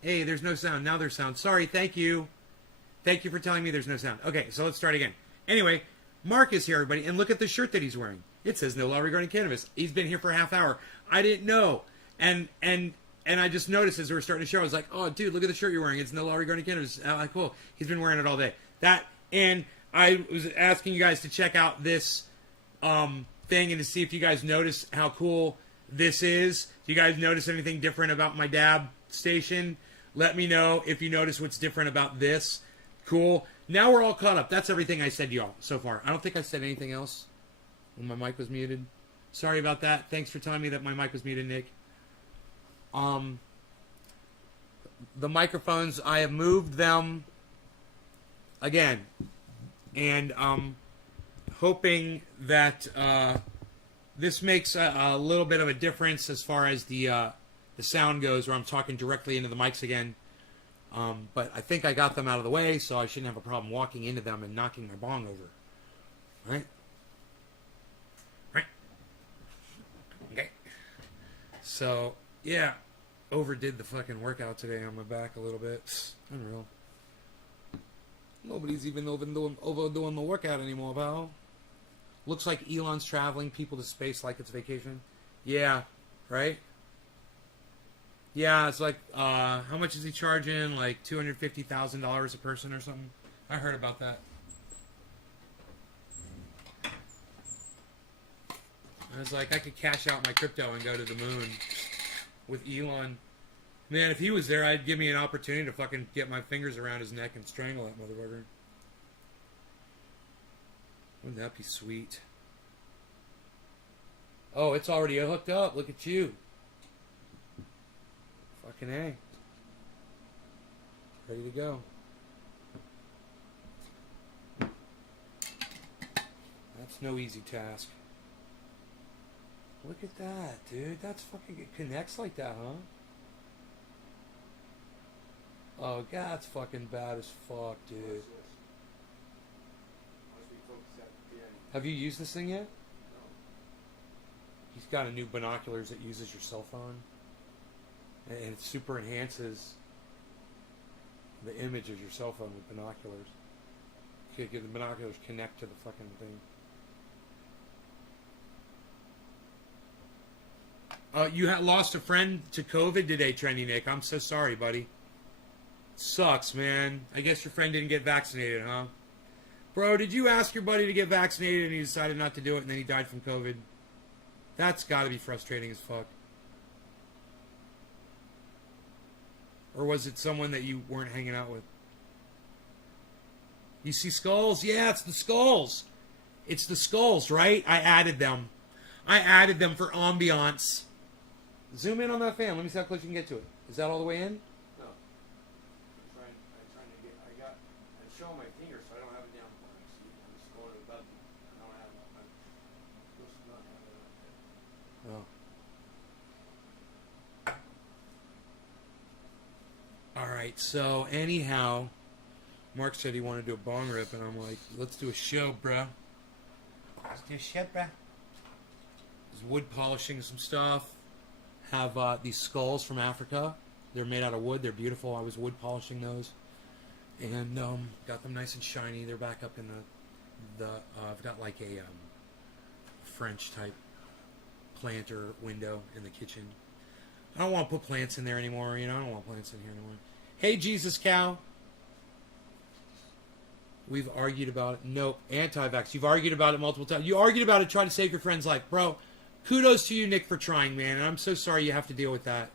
Hey, there's no sound. Now there's sound. Sorry, thank you. Thank you for telling me there's no sound. Okay, so let's start again. Anyway, Mark is here, everybody, and look at the shirt that he's wearing. It says no law regarding cannabis. He's been here for a half hour. I didn't know. And I just noticed as we were starting the show, I was like, oh, dude, look at the shirt you're wearing. It's no law regarding cannabis. Like, cool. He's been wearing it all day. And I was asking you guys to check out this thing and to see if you guys notice how cool this is. Do you guys notice anything different about my dab station? Let me know if you notice what's different about this. Cool. Now we're all caught up. That's everything I said to y'all so far. I don't think I said anything else when my mic was muted. Sorry about that. Thanks for telling me that my mic was muted, Nick. The microphones, I have moved them again. And hoping that this makes a little bit of a difference as far as the sound goes, where I'm talking directly into the mics again. But I think I got them out of the way, so I shouldn't have a problem walking into them and knocking my bong over. Right? Right? Okay. So, yeah. Overdid the fucking workout today on my back a little bit. Unreal. Nobody's even overdoing the workout anymore, pal. Looks like Elon's traveling people to space like it's vacation. Yeah, right? Yeah, it's like, how much is he charging? Like $250,000 a person or something? I heard about that. I was like, I could cash out my crypto and go to the moon with Elon. Man, if he was there, I'd give me an opportunity to fucking get my fingers around his neck and strangle that motherfucker. Wouldn't that be sweet? Oh, it's already hooked up. Look at you. Fucking A. Ready to go. That's no easy task. Look at that, dude. That's fucking... It connects like that, huh? Oh, God, that's fucking bad as fuck, dude. Have you used this thing yet? No. He's got a new binoculars that uses your cell phone. And it super enhances the image of your cell phone with binoculars. The binoculars connect to the fucking thing. You lost a friend to COVID today, Trendy Nick. I'm so sorry, buddy. Sucks, man. I guess your friend didn't get vaccinated, huh? Bro, did you ask your buddy to get vaccinated and he decided not to do it and then he died from COVID? That's gotta be frustrating as fuck. Or was it someone that you weren't hanging out with? You see skulls? Yeah, it's the skulls. It's the skulls, right? I added them. I added them for ambiance. Zoom in on that fan. Let me see how close you can get to it. Is that all the way in? No. I'm trying to get, I'm showing my finger so I don't have it down. See, I'm just going to the button. I don't have it. I'm supposed to not have it. Oh. Alright, so anyhow, Mark said he wanted to do a bong rip, and I'm like, let's do a show, bruh. Let's do a show, bruh. Just wood polishing some stuff. Have these skulls from Africa. They're made out of wood. They're beautiful. I was wood polishing those. And got them nice and shiny. They're back up in the I've got like a French type planter window in the kitchen. I don't want to put plants in there anymore. You know, I don't want plants in here anymore. Hey, Jesus Cow. We've argued about it. Nope. Anti-vax. You've argued about it multiple times. You argued about it trying to save your friend's life. Bro, kudos to you, Nick, for trying, man. And I'm so sorry you have to deal with that.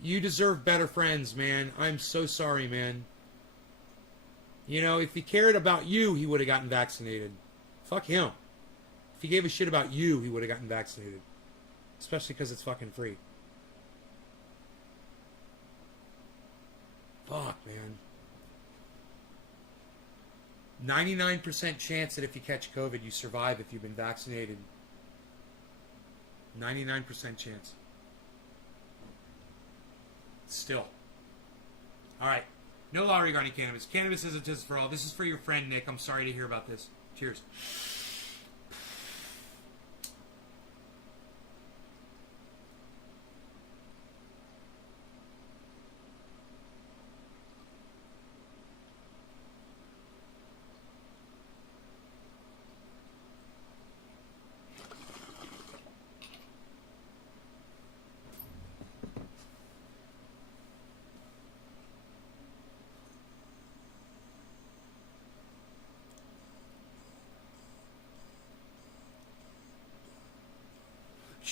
You deserve better friends, man. I'm so sorry, man. You know, if he cared about you, he would have gotten vaccinated. Fuck him. If he gave a shit about you, he would have gotten vaccinated. Especially because it's fucking free. Fuck, man. 99% chance that if you catch COVID, you survive if you've been vaccinated. 99% chance. Still. Alright. No law regarding cannabis. Cannabis isn't just for all. This is for your friend, Nick. I'm sorry to hear about this. Cheers.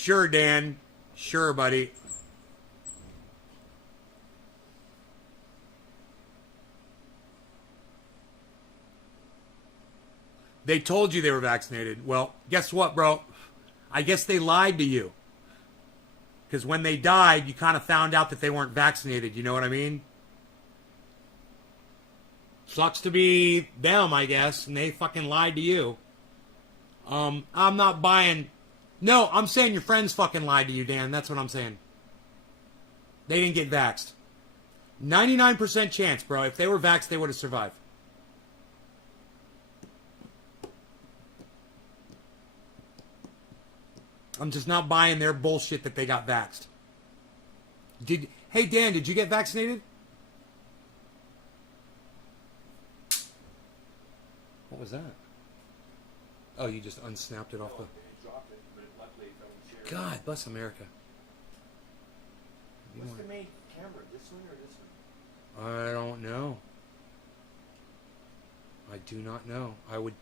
Sure, Dan. Sure, buddy. They told you they were vaccinated. Well, guess what, bro? I guess they lied to you. Because when they died, you kind of found out that they weren't vaccinated. You know what I mean? Sucks to be them, I guess, and they fucking lied to you. I'm not buying... No, I'm saying your friends fucking lied to you, Dan. That's what I'm saying. They didn't get vaxxed. 99% chance, bro. If they were vaxxed, they would have survived. I'm just not buying their bullshit that they got vaxxed. Hey, Dan, did you get vaccinated? What was that? Oh, you just unsnapped it off the... God bless America. What's the main camera? This one or this one? I don't know. I do not know. I would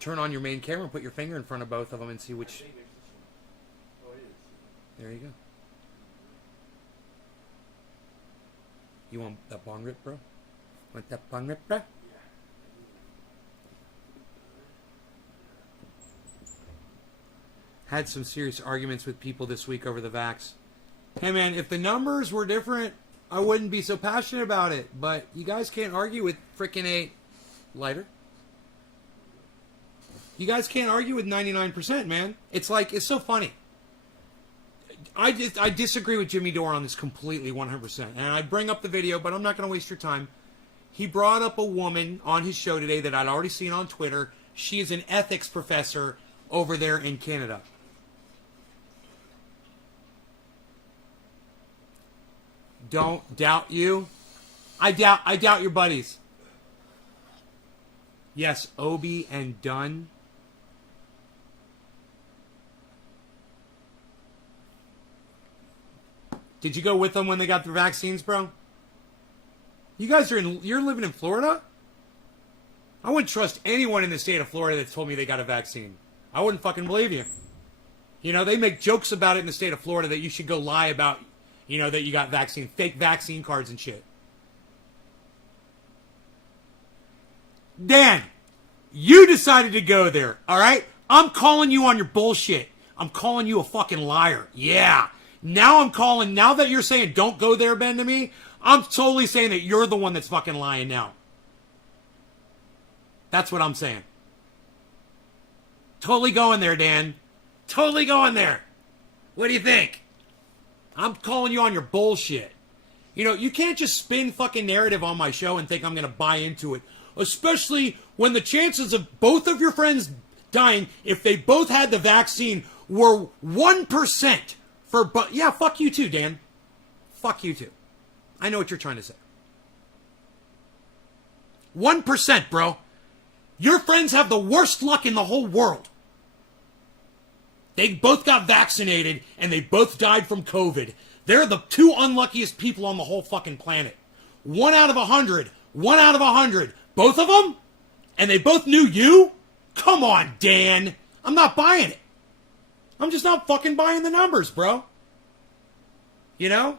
turn on your main camera and put your finger in front of both of them and see which... I think it's this one. Oh, it is. There you go. You want that bong rip, bro? Want that bong rip, bro? Had some serious arguments with people this week over the vax. Hey man, if the numbers were different, I wouldn't be so passionate about it. But you guys can't argue with frickin' a lighter. You guys can't argue with 99%, man. It's like, it's so funny. I disagree with Jimmy Dore on this completely, 100%. And I bring up the video, but I'm not going to waste your time. He brought up a woman on his show today that I'd already seen on Twitter. She is an ethics professor over there in Canada. Don't doubt you. I doubt your buddies. Yes, Obi and Dunn. Did you go with them when they got the vaccines, bro? You guys you're living in Florida? I wouldn't trust anyone in the state of Florida that told me they got a vaccine. I wouldn't fucking believe you. You know, they make jokes about it in the state of Florida that you should go lie about, you know, that you got vaccine, fake vaccine cards and shit. Dan, you decided to go there, all right? I'm calling you on your bullshit. I'm calling you a fucking liar. Yeah. Now that you're saying don't go there, Ben, to me, I'm totally saying that you're the one that's fucking lying now. That's what I'm saying. Totally going there, Dan. Totally going there. What do you think? I'm calling you on your bullshit. You know, you can't just spin fucking narrative on my show and think I'm going to buy into it. Especially when the chances of both of your friends dying, if they both had the vaccine, were 1%. Yeah, fuck you too, Dan. Fuck you too. I know what you're trying to say. 1%, bro. Your friends have the worst luck in the whole world. They both got vaccinated and they both died from COVID. They're the two unluckiest people on the whole fucking planet. 1 out of 100. 1 out of 100. Both of them? And they both knew you? Come on, Dan. I'm not buying it. I'm just not fucking buying the numbers, bro. You know?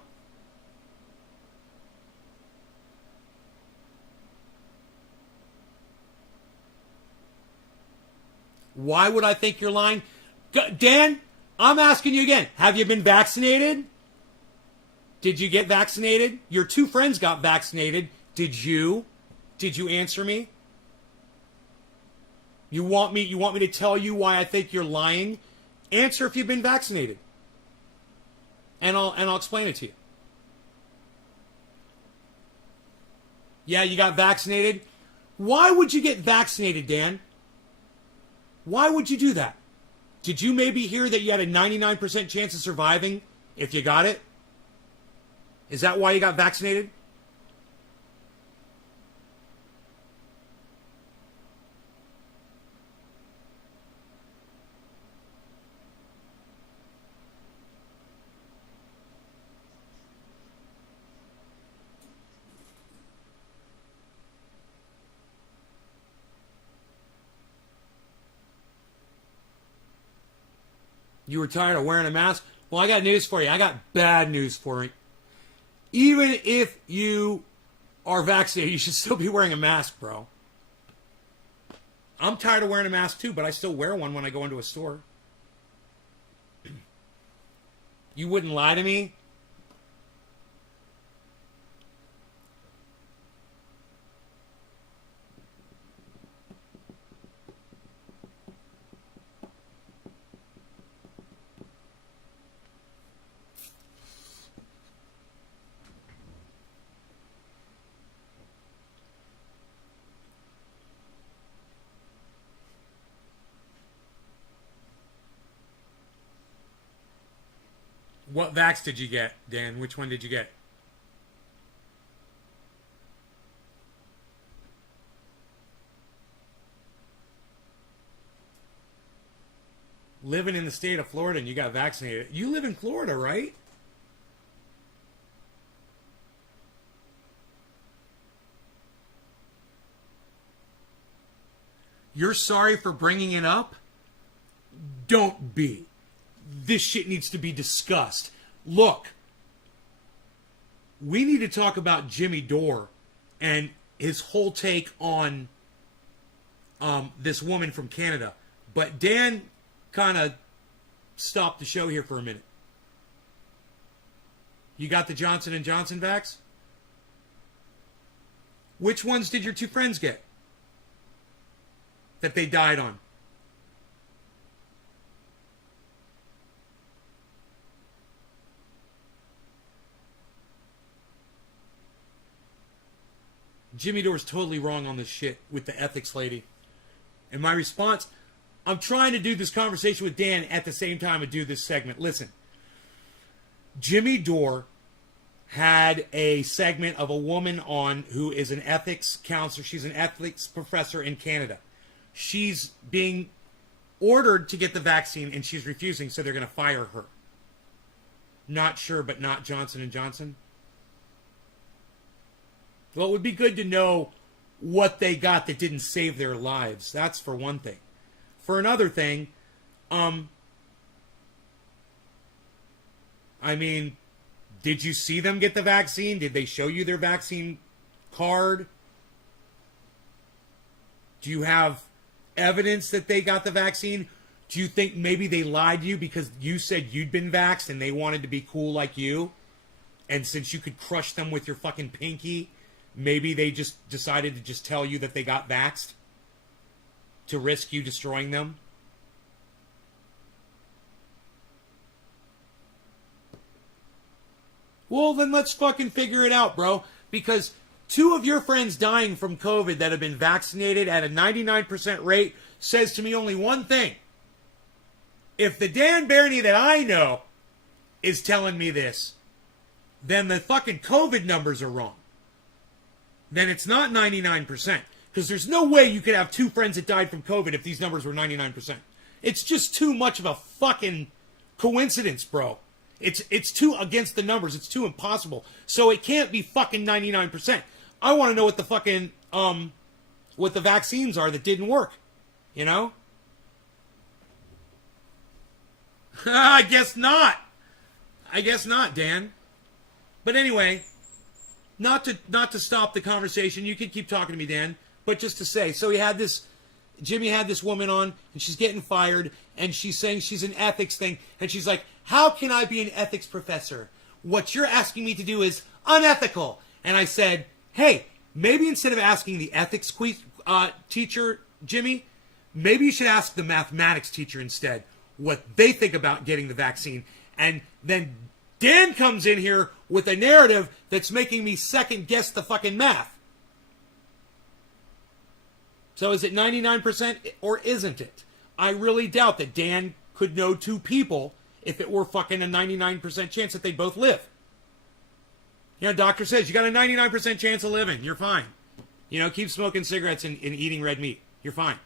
Why would I think you're lying? Dan, I'm asking you again. Have you been vaccinated? Did you get vaccinated? Your two friends got vaccinated. Did you? Did you answer me? You want me to tell you why I think you're lying? Answer if you've been vaccinated. And I'll explain it to you. Yeah, you got vaccinated. Why would you get vaccinated, Dan? Why would you do that? Did you maybe hear that you had a 99% chance of surviving if you got it? Is that why you got vaccinated? You were tired of wearing a mask? Well, I got news for you. I got bad news for you. Even if you are vaccinated, you should still be wearing a mask, bro. I'm tired of wearing a mask too, but I still wear one when I go into a store. You wouldn't lie to me? What vax did you get, Dan? Which one did you get? Living in the state of Florida and you got vaccinated. You live in Florida, right? You're sorry for bringing it up? Don't be. This shit needs to be discussed. Look, we need to talk about Jimmy Dore and his whole take on this woman from Canada. But Dan kind of stopped the show here for a minute. You got the Johnson & Johnson vax? Which ones did your two friends get that they died on? Jimmy Dore's totally wrong on this shit with the ethics lady. And my response, I'm trying to do this conversation with Dan at the same time I do this segment. Listen, Jimmy Dore had a segment of a woman on who is an ethics counselor. She's an ethics professor in Canada. She's being ordered to get the vaccine and she's refusing, so they're going to fire her. Not sure, but not Johnson & Johnson. Well, it would be good to know what they got that didn't save their lives. That's for one thing. For another thing, I mean, did you see them get the vaccine? Did they show you their vaccine card? Do you have evidence that they got the vaccine? Do you think maybe they lied to you because you said you'd been vaxxed and they wanted to be cool like you? And since you could crush them with your fucking pinky, maybe they just decided to just tell you that they got vaxxed to risk you destroying them? Well, then let's fucking figure it out, bro. Because two of your friends dying from COVID that have been vaccinated at a 99% rate says to me only one thing. If the Dan Barney that I know is telling me this, then the fucking COVID numbers are wrong. Then it's not 99%. Because there's no way you could have two friends that died from COVID if these numbers were 99%. It's just too much of a fucking coincidence, bro. It's too against the numbers. It's too impossible. So it can't be fucking 99%. I want to know what the fucking, what the vaccines are that didn't work. You know? I guess not. I guess not, Dan. But anyway, not to stop the conversation. You can keep talking to me, Dan. But just to say, so Jimmy had this woman on, and she's getting fired, and she's saying she's an ethics thing, and she's like, how can I be an ethics professor? What you're asking me to do is unethical. And I said, hey, maybe instead of asking the ethics teacher, Jimmy, maybe you should ask the mathematics teacher instead what they think about getting the vaccine. And then Dan comes in here with a narrative that's making me second guess the fucking math. So is it 99% or isn't it? I really doubt that Dan could know two people if it were fucking a 99% chance that they'd both live. You know, doctor says you got a 99% chance of living. You're fine. You know, keep smoking cigarettes and eating red meat. You're fine.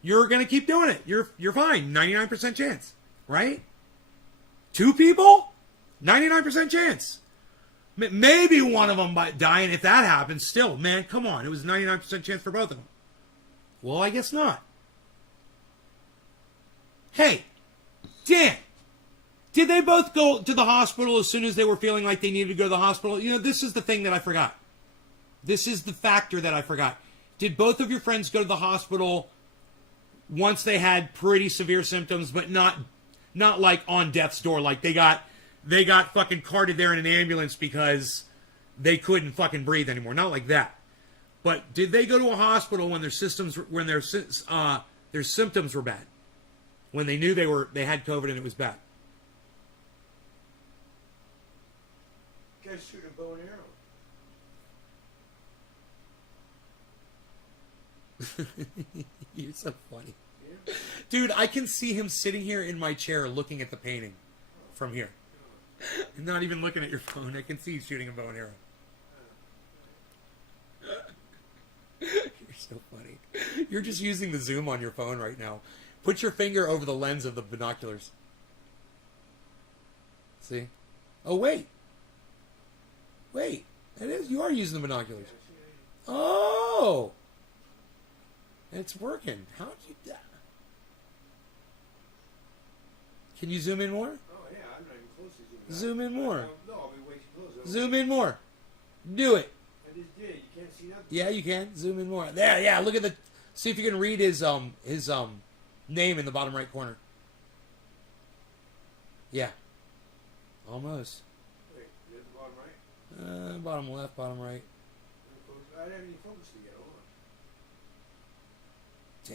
You're going to keep doing it. You're fine. 99% chance. Right? Two people? 99% chance. Maybe one of them might die, and if that happens, still, man, come on. It was a 99% chance for both of them. Well, I guess not. Hey, Dan, did they both go to the hospital as soon as they were feeling like they needed to go to the hospital? You know, this is the thing that I forgot. This is the factor that I forgot. Did both of your friends go to the hospital once they had pretty severe symptoms, but not like on death's door, like they got fucking carted there in an ambulance because they couldn't fucking breathe anymore? Not like that. But did they go to a hospital when their symptoms were bad? When they knew they had COVID and it was bad? Guys shoot a bow and arrow. You're so funny. Yeah. Dude, I can see him sitting here in my chair looking at the painting from here. Not even looking at your phone. I can see you shooting a bow and arrow. You're so funny. You're just using the zoom on your phone right now. Put your finger over the lens of the binoculars. See? Oh, wait. Wait. It is. You are using the binoculars. Oh! It's working. How did you do that? Can you zoom in more? Oh, yeah, I'm not even close to Zoom in more. No, I'll be way too close. Zoom in more. Do it. I just did. You can't see nothing. Yeah, you can. Zoom in more. There, yeah, look at the... See if you can read his name in the bottom right corner. Yeah. Almost. Wait, is it the bottom right? Bottom left, bottom right. I didn't even focus it yet. Hold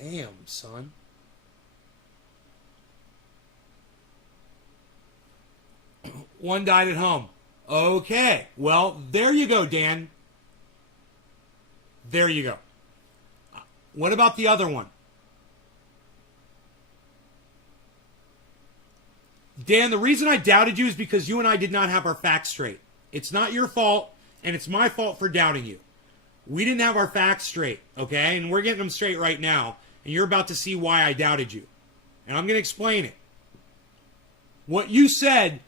on. Damn, son. One died at home. Okay. Well, there you go, Dan. There you go. What about the other one? Dan, the reason I doubted you is because you and I did not have our facts straight. It's not your fault, and it's my fault for doubting you. We didn't have our facts straight, okay? And we're getting them straight right now, and you're about to see why I doubted you. And I'm going to explain it. What you said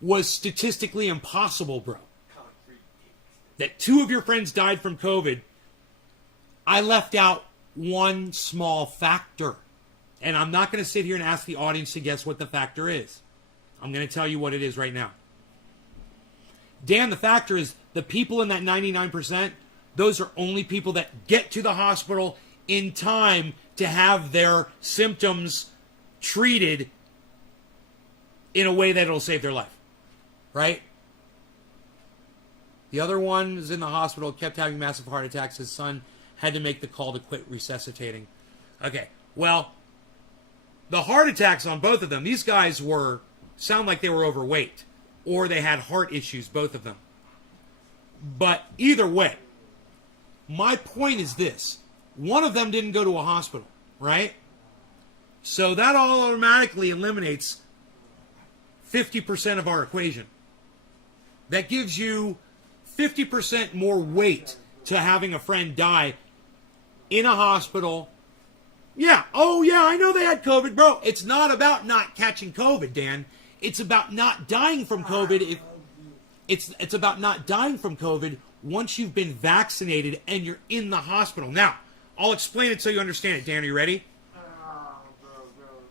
was statistically impossible, bro. That 2 of your friends died from COVID. I left out one small factor. And I'm not going to sit here and ask the audience to guess what the factor is. I'm going to tell you what it is right now. Dan, the factor is the people in that 99%, those are only people that get to the hospital in time to have their symptoms treated in a way that it'll save their life. Right? The other one is in the hospital, kept having massive heart attacks. His son had to make the call to quit resuscitating. Okay, well, the heart attacks on both of them, these guys sound like they were overweight. Or they had heart issues, both of them. But either way, my point is this. One of them didn't go to a hospital, right? So that all automatically eliminates 50% of our equation. That gives you 50% more weight to having a friend die in a hospital. Yeah, oh yeah, I know they had COVID, bro. It's not about not catching COVID, Dan. It's about not dying from COVID. It's about not dying from COVID once you've been vaccinated and you're in the hospital. Now, I'll explain it so you understand it. Dan, are you ready?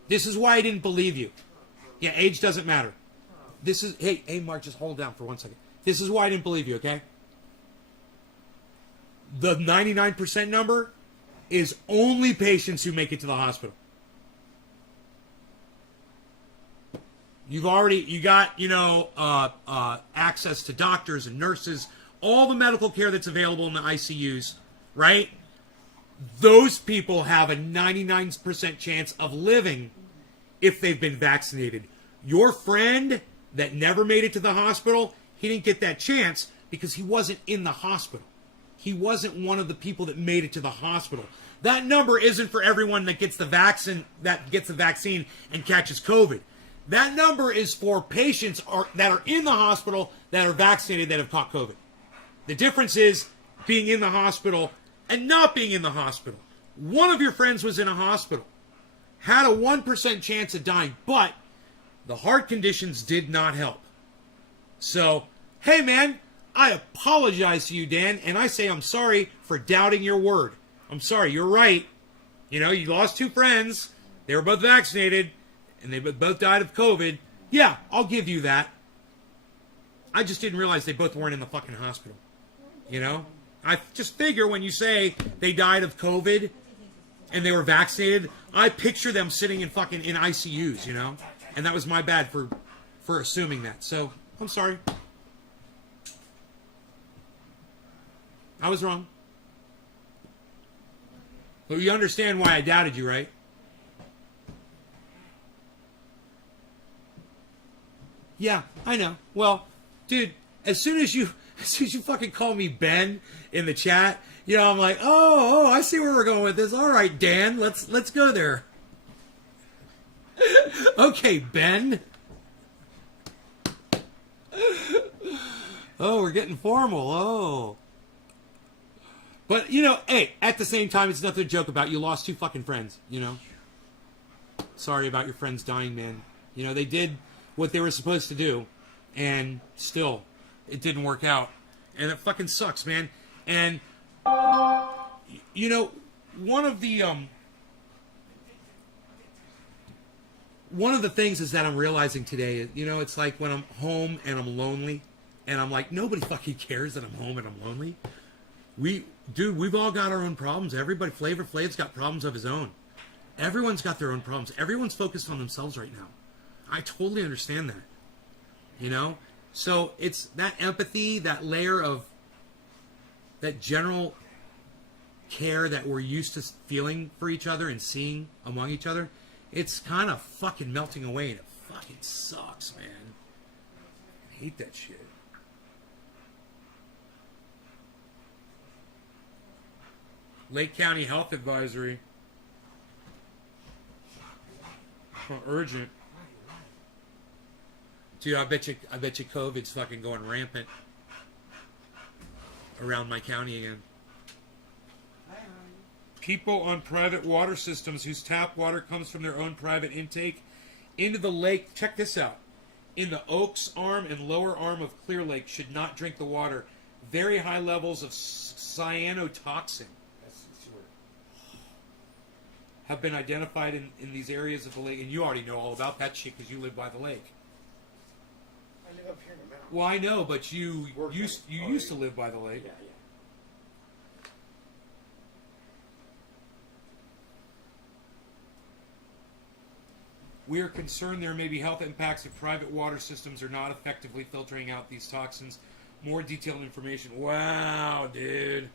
This is why I didn't believe you. Yeah, age doesn't matter. Hey, Mark, just hold down for 1 second. This is why I didn't believe you, okay? The 99% number is only patients who make it to the hospital. You got access to doctors and nurses, all the medical care that's available in the ICUs, right? Those people have a 99% chance of living if they've been vaccinated. Your friend that never made it to the hospital, he didn't get that chance because he wasn't in the hospital. He wasn't one of the people that made it to the hospital. That number isn't for everyone that gets the vaccine and catches COVID. That number is for patients that are in the hospital that are vaccinated that have caught COVID. The difference is being in the hospital and not being in the hospital. One of your friends was in a hospital, had a 1% chance of dying, but the heart conditions did not help. So, hey man, I apologize to you, Dan, and I say I'm sorry for doubting your word. I'm sorry, you're right. You know, you lost 2 friends. They were both vaccinated. and they both died of COVID, yeah, I'll give you that. I just didn't realize they both weren't in the fucking hospital. You know? I just figure when you say they died of COVID and they were vaccinated, I picture them sitting in fucking in ICUs, you know? And that was my bad for assuming that. So, I'm sorry. I was wrong. But you understand why I doubted you, right? Yeah, I know. Well, dude, as soon as you fucking call me Ben in the chat, you know, I'm like, oh, I see where we're going with this. All right, Dan, let's go there. Okay, Ben. Oh, we're getting formal. Oh. But, you know, hey, at the same time, it's nothing to joke about. You lost 2 fucking friends, you know? Sorry about your friends dying, man. You know, they did what they were supposed to do, and still, it didn't work out. And it fucking sucks, man. And, you know, one of the things is that I'm realizing today, you know, it's like when I'm home and I'm lonely, and I'm like, nobody fucking cares that I'm home and I'm lonely. We've all got our own problems. Everybody, Flavor Flav's got problems of his own. Everyone's got their own problems. Everyone's focused on themselves right now. I totally understand that. You know? So it's that empathy, that layer of that general care that we're used to feeling for each other and seeing among each other. It's kind of fucking melting away, and it fucking sucks, man. I hate that shit. Lake County Health Advisory. Oh, urgent. Dude, I bet you COVID's fucking going rampant around my county again. People on private water systems whose tap water comes from their own private intake into the lake. Check this out. In the Oaks Arm and lower arm of Clear Lake should not drink the water. Very high levels of cyanotoxin have been identified in these areas of the lake. And you already know all about that shit because you live by the lake. I live up here in the mountains. Well, I know, but you used to live by the lake. Yeah. We are concerned there may be health impacts if private water systems are not effectively filtering out these toxins. More detailed information. Wow, dude.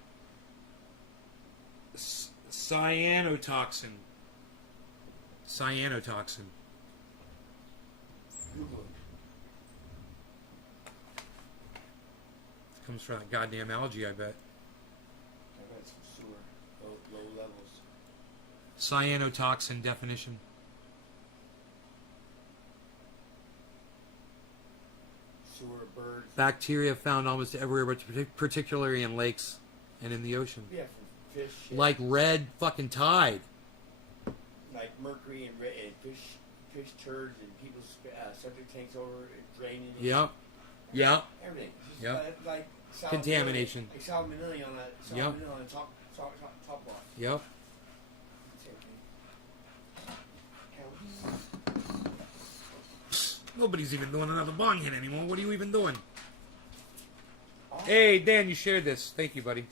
Cyanotoxin. Cyanotoxin. Google it. Comes from that goddamn algae, I bet. I bet it's from sewer. Low levels. Cyanotoxin definition. Sewer, birds. Bacteria found almost everywhere, but particularly in lakes and in the ocean. Yeah, from fish. Yeah. Like red fucking tide. Like mercury and fish turds and people's septic tanks over draining. Yep. Yep. Everything. Just Yep. like Contamination. Like salmonella on that. Yep. Salmonella on top block. Yep. Nobody's even doing another bong hit anymore. What are you even doing? Oh. Hey, Dan, you shared this. Thank you, buddy.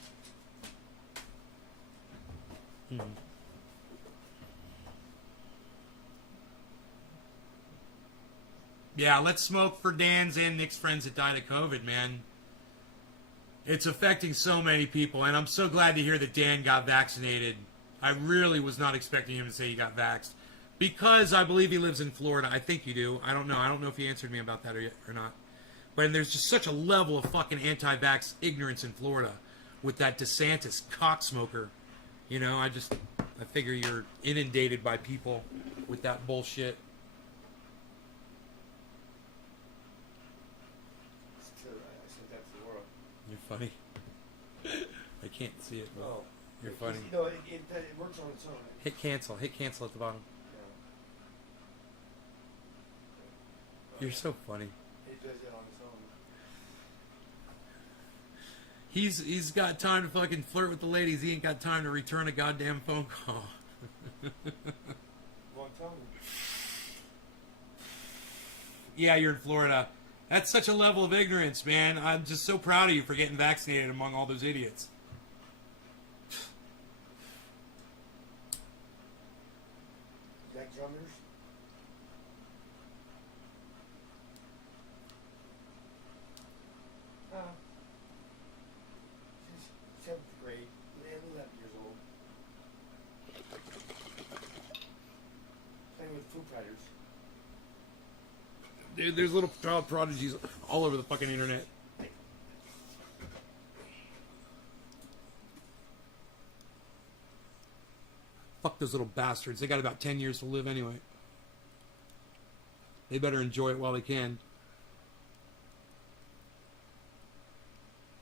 Yeah, let's smoke for Dan's and Nick's friends that died of COVID, man. It's affecting so many people, and I'm so glad to hear that Dan got vaccinated. I really was not expecting him to say he got vaxxed. Because I believe he lives in Florida. I think you do. I don't know. I don't know if he answered me about that or not. But there's just such a level of fucking anti-vax ignorance in Florida with that DeSantis cocksmoker. You know, I figure you're inundated by people with that bullshit. It's true. I said that to the world. You're funny. I can't see it. Oh. You're funny. No, it works on its own. Hit cancel. Hit cancel at the bottom. You're so funny. It does it on its own. He's got time to fucking flirt with the ladies. He ain't got time to return a goddamn phone call. Well, tell me. Yeah, you're in Florida. That's such a level of ignorance, man. I'm just so proud of you for getting vaccinated among all those idiots. Is that drummers? She's 7th grade, 11 years old. Playing with Foo Fighters. Dude, there's little child prodigies all over the fucking internet. Fuck those little bastards. They got about 10 years to live anyway. They better enjoy it while they can.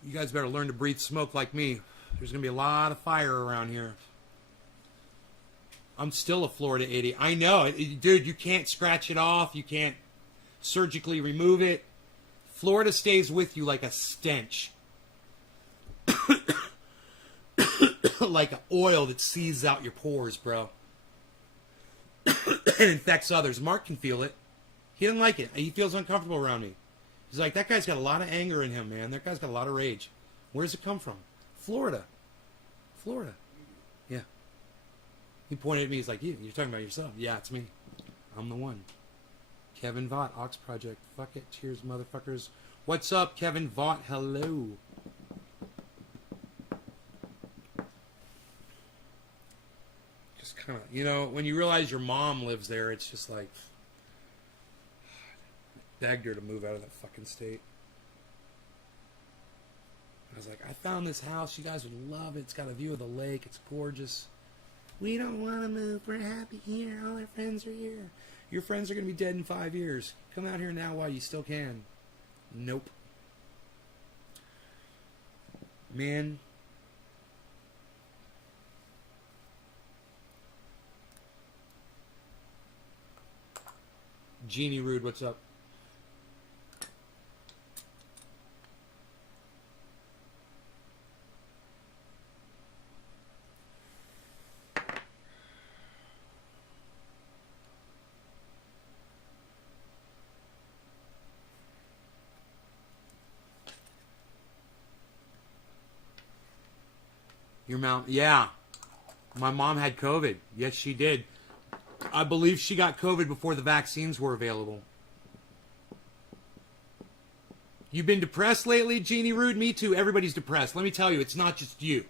You guys better learn to breathe smoke like me. There's going to be a lot of fire around here. I'm still a Florida idiot. I know. Dude, you can't scratch it off. You can't surgically remove it. Florida stays with you like a stench. Like an oil that seethes out your pores, bro. And infects others. Mark can feel it. He doesn't like it. He feels uncomfortable around me. He's like, that guy's got a lot of anger in him, man. That guy's got a lot of rage. Where does it come from? Florida. Florida. Yeah. He pointed at me. He's like, you're talking about yourself. Yeah, it's me. I'm the one. Kevin Vaught, Ox Project. Fuck it. Cheers, motherfuckers. What's up, Kevin Vaught? Hello. Just kind of, when you realize your mom lives there, it's just like, begged her to move out of that fucking state. I was like, I found this house. You guys would love it. It's got a view of the lake. It's gorgeous. We don't want to move. We're happy here. All our friends are here. Your friends are going to be dead in 5 years. Come out here now while you still can. Nope. Man. Jeannie Rude, what's up? Your mom, yeah. My mom had COVID. Yes, she did. I believe she got COVID before the vaccines were available. You've been depressed lately, Jeannie Rude? Me too. Everybody's depressed. Let me tell you, it's not just you.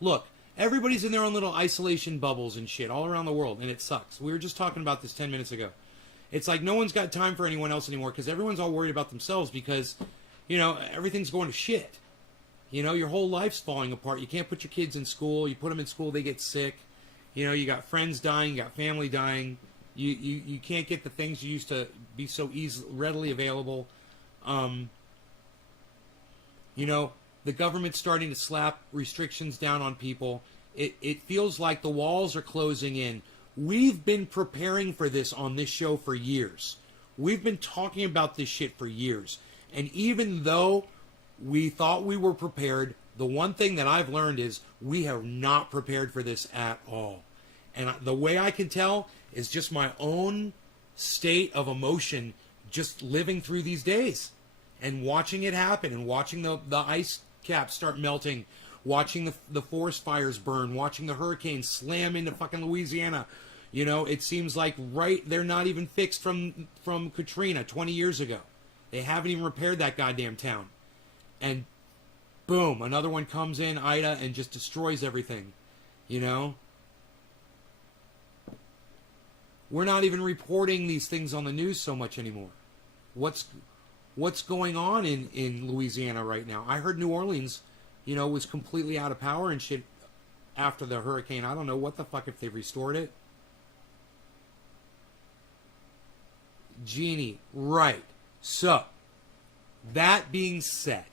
Look, everybody's in their own little isolation bubbles and shit all around the world, and it sucks. We were just talking about this 10 minutes ago. It's like no one's got time for anyone else anymore because everyone's all worried about themselves because, everything's going to shit. Your whole life's falling apart. You can't put your kids in school. You put them in school, they get sick. You got friends dying, you got family dying. You can't get the things you used to be so readily available. The government's starting to slap restrictions down on people. It feels like the walls are closing in. We've been preparing for this on this show for years. We've been talking about this shit for years. And even though we thought we were prepared, the one thing that I've learned is we have not prepared for this at all. And the way I can tell is just my own state of emotion just living through these days and watching it happen and watching the ice caps start melting, watching the forest fires burn, watching the hurricanes slam into fucking Louisiana. It seems like they're not even fixed from Katrina 20 years ago. They haven't even repaired that goddamn town. And boom, another one comes in, Ida, and just destroys everything. We're not even reporting these things on the news so much anymore. What's going on in Louisiana right now? I heard New Orleans, was completely out of power and shit after the hurricane. I don't know what the fuck if they've restored it. Jeannie, right. So, that being said,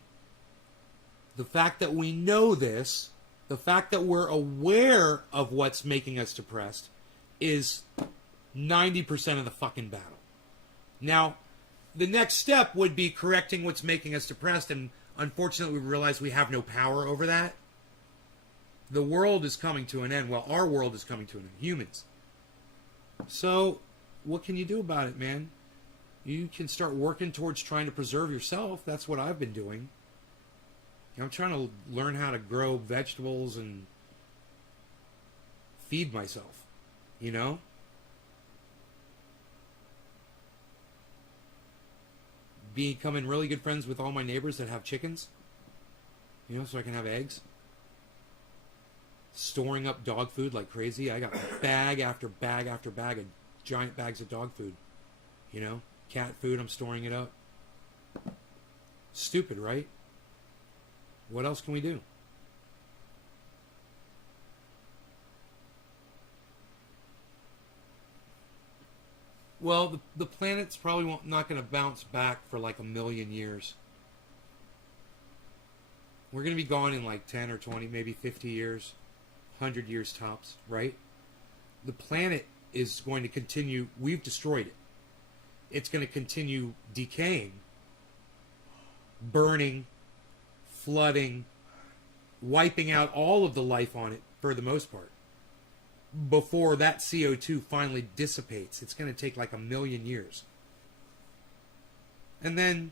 the fact that we know this, the fact that we're aware of what's making us depressed is 90% of the fucking battle. Now, the next step would be correcting what's making us depressed, and unfortunately we realize we have no power over that. The world is coming to an end. Well, our world is coming to an end. Humans. So, what can you do about it, man? You can start working towards trying to preserve yourself. That's what I've been doing. I'm trying to learn how to grow vegetables and feed myself, you know? Becoming really good friends with all my neighbors that have chickens, you know, so I can have eggs. Storing up dog food like crazy. I got bag after bag after bag of giant bags of dog food, you know? Cat food, I'm storing it up. Stupid, right? What else can we do? Well, the planet's probably not going to bounce back for like 1,000,000 years. We're going to be gone in like 10 or 20, maybe 50 years, 100 years tops, right? The planet is going to continue. We've destroyed it. It's going to continue decaying, burning, flooding, wiping out all of the life on it for the most part. Before that CO2 finally dissipates, it's going to take like 1,000,000 years. And then,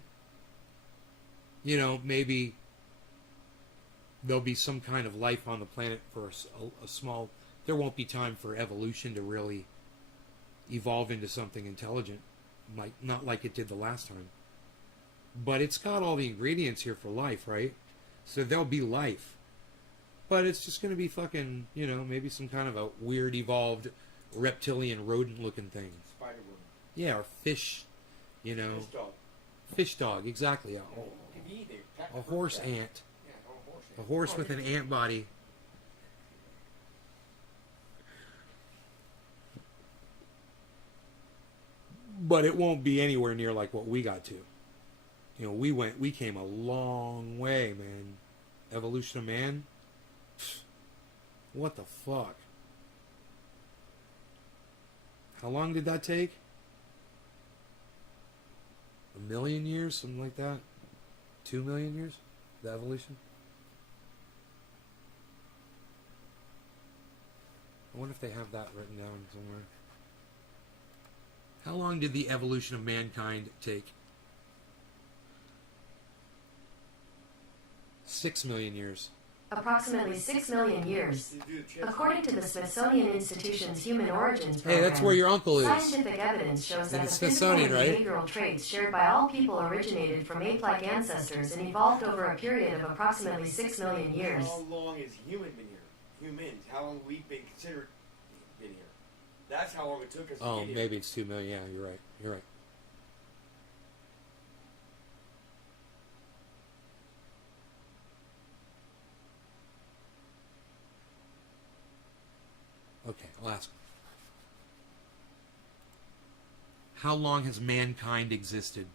you know, maybe there'll be some kind of life on the planet for a small... There won't be time for evolution to really evolve into something intelligent, like not like it did the last time. But it's got all the ingredients here for life, right? So there'll be life. But it's just going to be fucking, you know, maybe some kind of a weird evolved reptilian rodent looking thing. Spider woman. Yeah, or fish, you know. Fish dog. Fish dog, exactly. A horse ant. Yeah, a horse ant. A horse with an ant body. But it won't be anywhere near like what we got to. You know, we came a long way, man. Evolution of man. What the fuck? How long did that take? 1,000,000 years, something like that? 2,000,000 years? The evolution? I wonder if they have that written down somewhere. How long did the evolution of mankind take? 6,000,000 years. Approximately 6 million years. According to the Smithsonian Institution's Human Origins Program, Hey, that's where your uncle is. scientific evidence shows that In the the physical and Smithsonian, right? behavioral traits shared by all people originated from ape-like ancestors and evolved over a period of approximately 6 million years. How long has human been here? Humans. How long have we been considered been here? That's how long it took us to Oh, get here. maybe it's 2,000,000. Yeah, you're right. You're right. Okay, I'll ask. How long has mankind existed?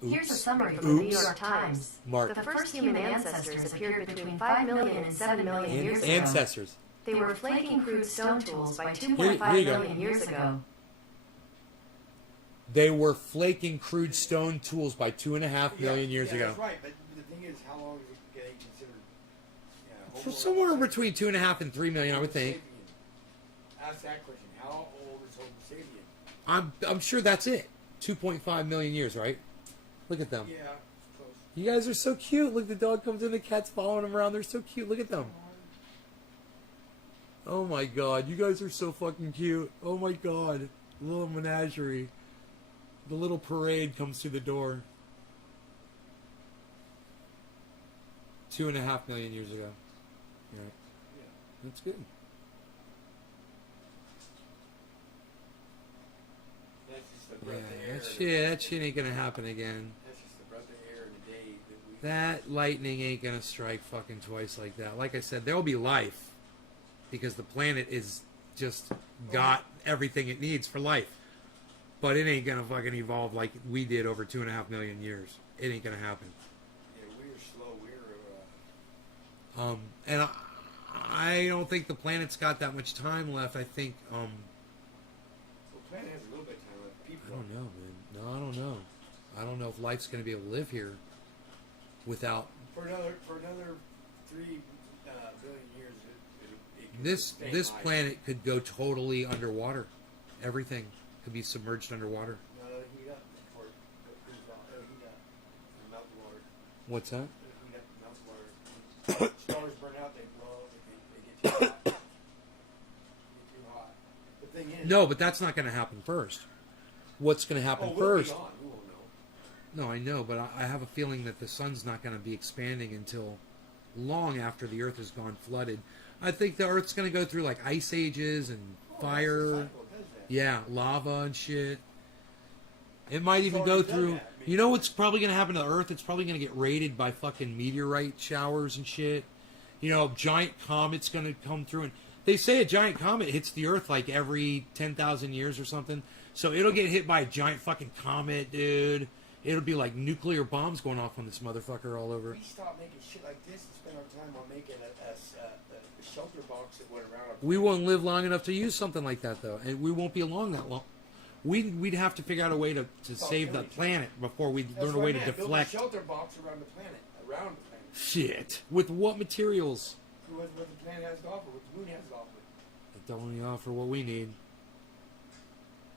Here's a Oops. summary from the New Oops. York Times. Mark. The first human ancestors appeared between 5 million and 7 million years ago. Ancestors. They were flaking crude stone tools by Here 2.5 you go. million years ago. They were flaking crude stone tools by 2.5 million years yeah, ago. That's right, but the thing is, how long is it getting considered? So somewhere between 2.5 and 3 million, I would think. Ask that question. How old is Homo sapien? I'm sure that's it. 2.5 million years, right? Look at them. Yeah, close. You guys are so cute. Look, the dog comes in, the cat's following them around. They're so cute. Look at them. Oh my god, you guys are so fucking cute. Oh my god. Little menagerie. The little parade comes through the door. 2.5 million years ago. Right. Yeah. That's good. That's just the Yeah, breath of air. that shit ain't gonna happen again. That's just the breath of air in the day that we. That lightning ain't gonna strike fucking twice like that. Like I said, there'll be life. Because the planet is just got everything it needs for life. But it ain't gonna fucking evolve like we did over 2.5 million years. It ain't gonna happen. Yeah, we're slow. We're. And I don't think the planet's got that much time left. I think, Well, the planet has a little bit of time left. People. I don't know, man. No, I don't know. I don't know if life's gonna be able to live here without. For another 3 billion years, it could This planet could go totally underwater. Everything could be submerged underwater. No, it'll heat up before it cools off. It'll heat up. It'll melt the water. What's that? It'll heat up and melt the water. When stars burn out, they blow. They get too hot. They get too hot. The thing is, No, but that's not going to happen first. What's going to happen we'll first? be on. We won't know. No, I know, but I have a feeling that the sun's not going to be expanding until long after the Earth has gone flooded. I think the Earth's going to go through like ice ages and fire. That's the cycle, it does that. Yeah, lava and shit. It might even It's go already done through. that. You know what's probably going to happen to the Earth? It's probably going to get raided by fucking meteorite showers and shit. You know, giant comet's going to come through, and they say a giant comet hits the Earth like every 10,000 years or something. So it'll get hit by a giant fucking comet, dude. It'll be like nuclear bombs going off on this motherfucker all over. We stop making shit like this and spend our time on making a shelter box that went around our We won't live long enough to use something like that, though, and we won't be along that long. We'd have to figure out a way to save the planet before we That's learn a what way I to meant. deflect. Build a shelter box around the planet. Around the planet. Shit. With what materials? What the planet has to offer, what the moon has to offer. It only offer what we need.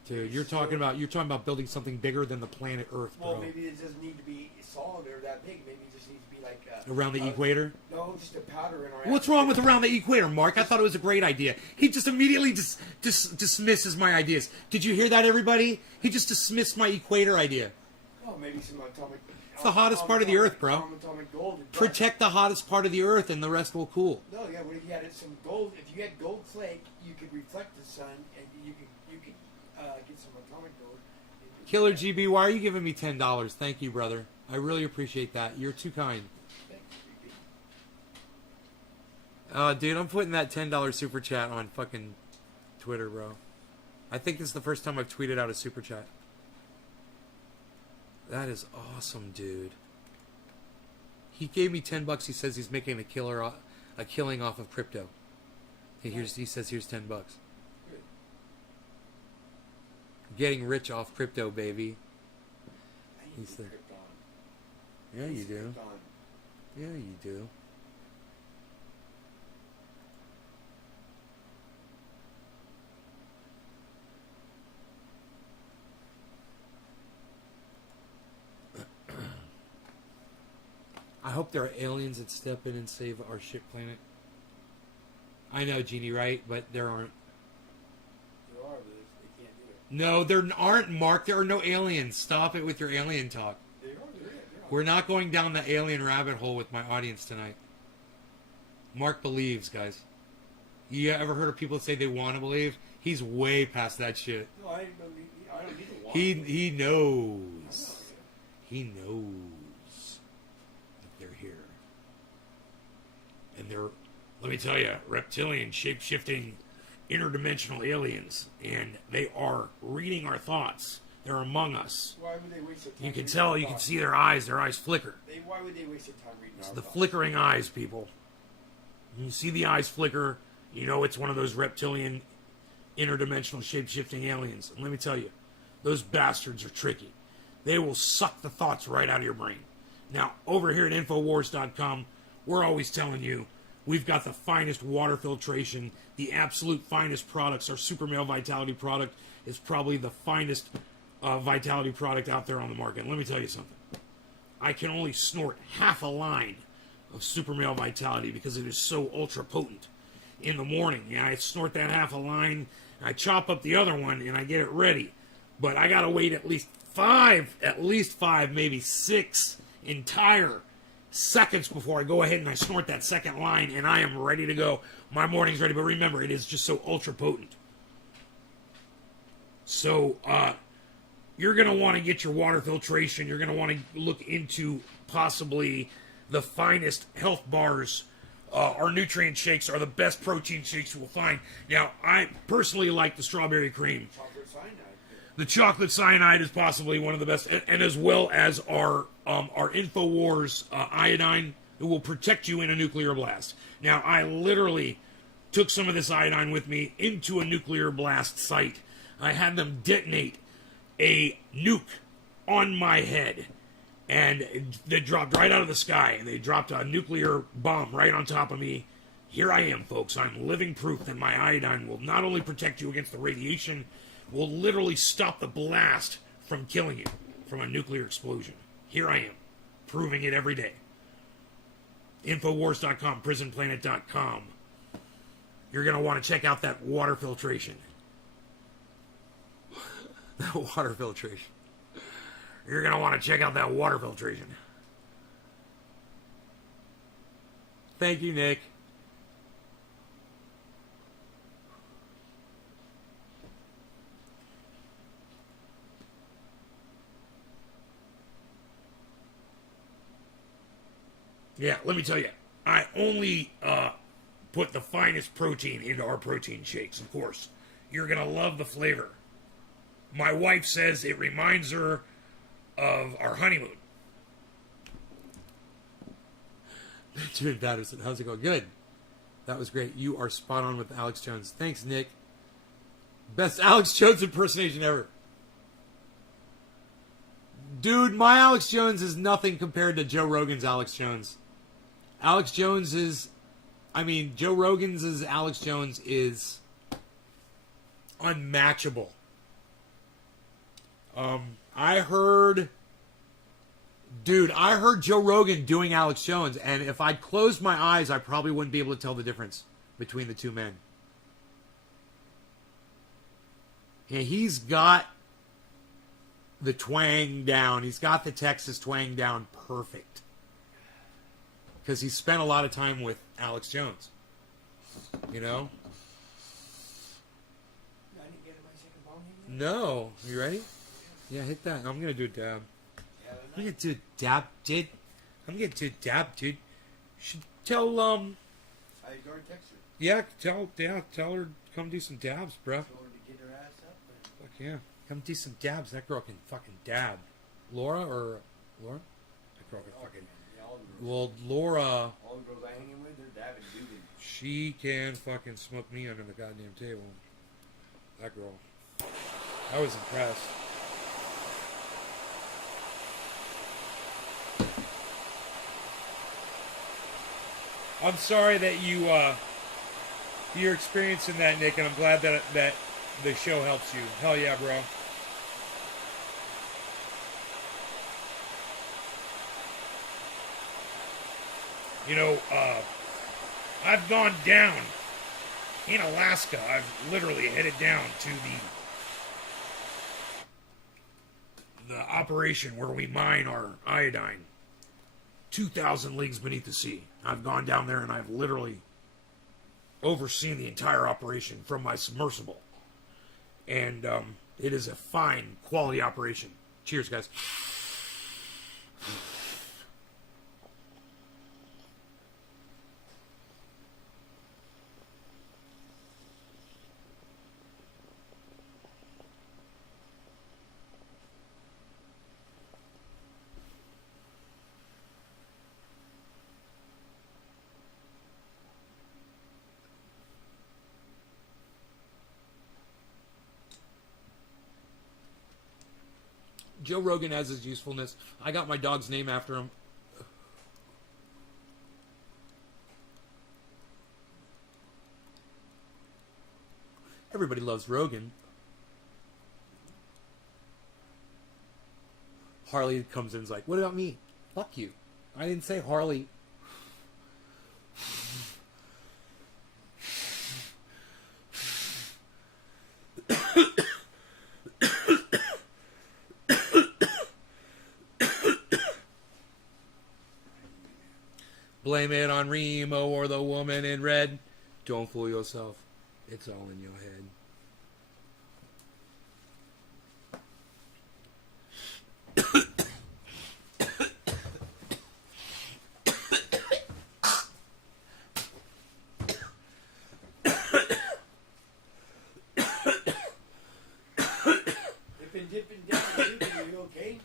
Dude, you're talking about building something bigger than the planet Earth, bro. Well, maybe it doesn't need to be solid or that big. Maybe it just needs to be like Around the equator? No, just a powder in our. What's wrong with around the equator, Mark? I thought it was a great idea. He just immediately dismisses my ideas. Did you hear that, everybody? He just dismissed my equator idea. Oh, maybe some atomic. It's the hottest part of the Earth, bro. Atomic gold. Protect the hottest part of the Earth, and the rest will cool. No, yeah. What if you had some gold? If you had gold flake, you could reflect the sun, and you could get some atomic gold. Killer GB, why are you giving me $10? Thank you, brother. I really appreciate that. You're too kind. Dude, I'm putting that $10 super chat on fucking Twitter, bro. I think this is the first time I've tweeted out a super chat. That is awesome, dude. He gave me $10. He says he's making a killing off of crypto. He says here's $10. Getting rich off crypto, baby. He said, yeah, you do. Yeah, you do. I hope there are aliens that step in and save our shit planet. I know, Genie, right? But there aren't. There are, but they can't do it. No, there aren't, Mark. There are no aliens. Stop it with your alien talk. There are. We're not going down the alien rabbit hole with my audience tonight. Mark believes, guys. You ever heard of people say they want to believe? He's way past that shit. No, I don't need to watch. He knows. He knows that they're here. And they're, let me tell you, reptilian, shape-shifting, interdimensional aliens. And they are reading our thoughts. They're among us. Why would they waste their time? You can tell, you can see their eyes flicker. Why would they waste their time reading It's our the thoughts? flickering eyes, people. You see the eyes flicker, you know it's one of those reptilian, interdimensional, shape-shifting aliens. And let me tell you, those bastards are tricky. They will suck the thoughts right out of your brain. Now, over here at Infowars.com, we're always telling you, we've got the finest water filtration, the absolute finest products. Our Super Male Vitality product is probably the finest Vitality product out there on the market. And let me tell you something. I can only snort half a line of Super Male Vitality because it is so ultra potent. In the morning, yeah, I snort that half a line, I chop up the other one, and I get it ready. But I gotta wait at least five, maybe 6 entire seconds before I go ahead and I snort that second line, and I am ready to go. My morning's ready, but remember, it is just so ultra potent. So, you're going to want to get your water filtration. You're going to want to look into possibly the finest health bars. Our nutrient shakes are the best protein shakes you will find. Now, I personally like the strawberry cream. Chocolate cyanide. The chocolate cyanide is possibly one of the best, and as well as our InfoWars iodine. It will protect you in a nuclear blast. Now, I literally took some of this iodine with me into a nuclear blast site. I had them detonate a nuke on my head, and they dropped right out of the sky, and they dropped a nuclear bomb right on top of me Here I am, folks. I'm living proof that my iodine will not only protect you against the radiation, will literally stop the blast from killing you from a nuclear explosion. Here I am, proving it every day. Infowars.com, prisonplanet.com. You're going to want to check out that water filtration. That water filtration. You're going to want to check out that water filtration. Thank you, Nick. Yeah, let me tell you, I only put the finest protein into our protein shakes, of course. You're going to love the flavor. My wife says it reminds her of our honeymoon. Dude Patterson, how's it going? Good. That was great. You are spot on with Alex Jones. Thanks, Nick. Best Alex Jones impersonation ever. Dude, my Alex Jones is nothing compared to Joe Rogan's Alex Jones. Alex Jones is... Joe Rogan's Alex Jones is unmatchable. I heard Joe Rogan doing Alex Jones, and if I'd closed my eyes, I probably wouldn't be able to tell the difference between the two men. Yeah, he's got the twang down. He's got the Texas twang down perfect. Because he spent a lot of time with Alex Jones. You know? I didn't get my second bone here. No. You ready? Yeah, hit that. I'm going to do a dab. I'm going to do a dab, dude. You should tell, I guard texture. yeah, tell her to come do some dabs, bro. Told her to get her ass up. Fuck yeah. Come do some dabs. That girl can fucking dab. Laura? That girl can fucking... Well, Laura, All the girls I hanging with, they're dabbing dude. she can fucking smoke me under the goddamn table. That girl. I was impressed. I'm sorry that you're experiencing that, Nick, and I'm glad that the show helps you. Hell yeah, bro. You know, I've gone down in Alaska. I've literally headed down to the operation where we mine our iodine. 2,000 leagues beneath the sea. I've gone down there and I've literally overseen the entire operation from my submersible. And it is a fine quality operation. Cheers, guys. Joe Rogan has his usefulness. I got my dog's name after him. Everybody loves Rogan. Harley comes in and is like, what about me? Fuck you. I didn't say Harley. Blame it on Remo or the woman in red. Don't fool yourself. It's all in your head. Dipping down, are you okay?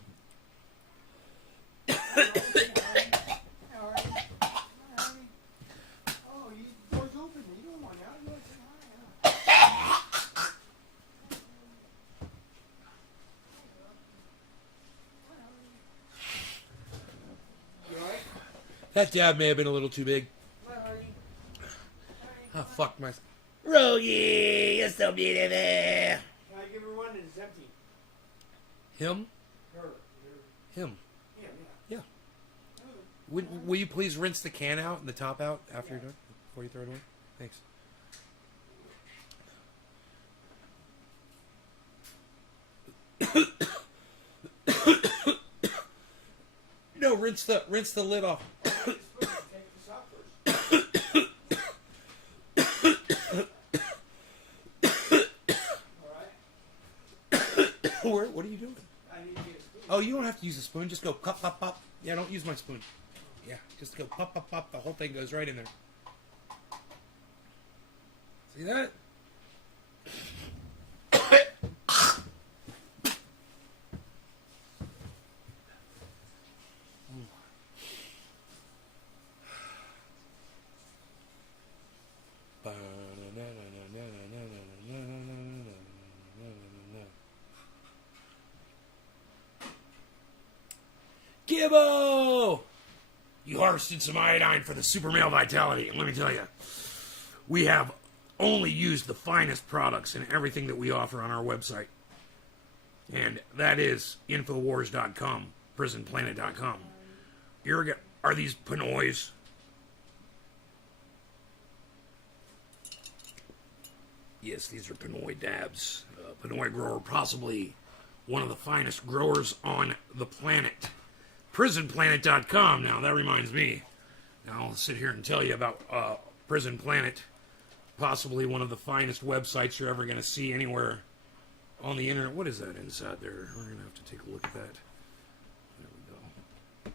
That dab may have been a little too big. fuck my... Rogie, you're so beautiful. Can I give her one and it's empty? Him? Her. Him. Yeah. Yeah. Will you please rinse the can out and the top out after you're done? Before you throw it away? Thanks. No, rinse the lid off. Take this out first. What are you doing? I need to get a spoon. Oh, you don't have to use a spoon. Just go pop, pop, pop. Yeah, don't use my spoon. Yeah, just go pop, pop, pop. The whole thing goes right in there. See that? Gibbo! You harvested some iodine for the super male vitality, and let me tell you, we have only used the finest products in everything that we offer on our website. And that is Infowars.com, PrisonPlanet.com. Are these Pinoys? Yes, these are Pinoy dabs. Pinoy grower, possibly one of the finest growers on the planet. PrisonPlanet.com. Now, that reminds me. Now, I'll sit here and tell you about Prison Planet. Possibly one of the finest websites you're ever going to see anywhere on the internet. What is that inside there? We're going to have to take a look at that. There we go.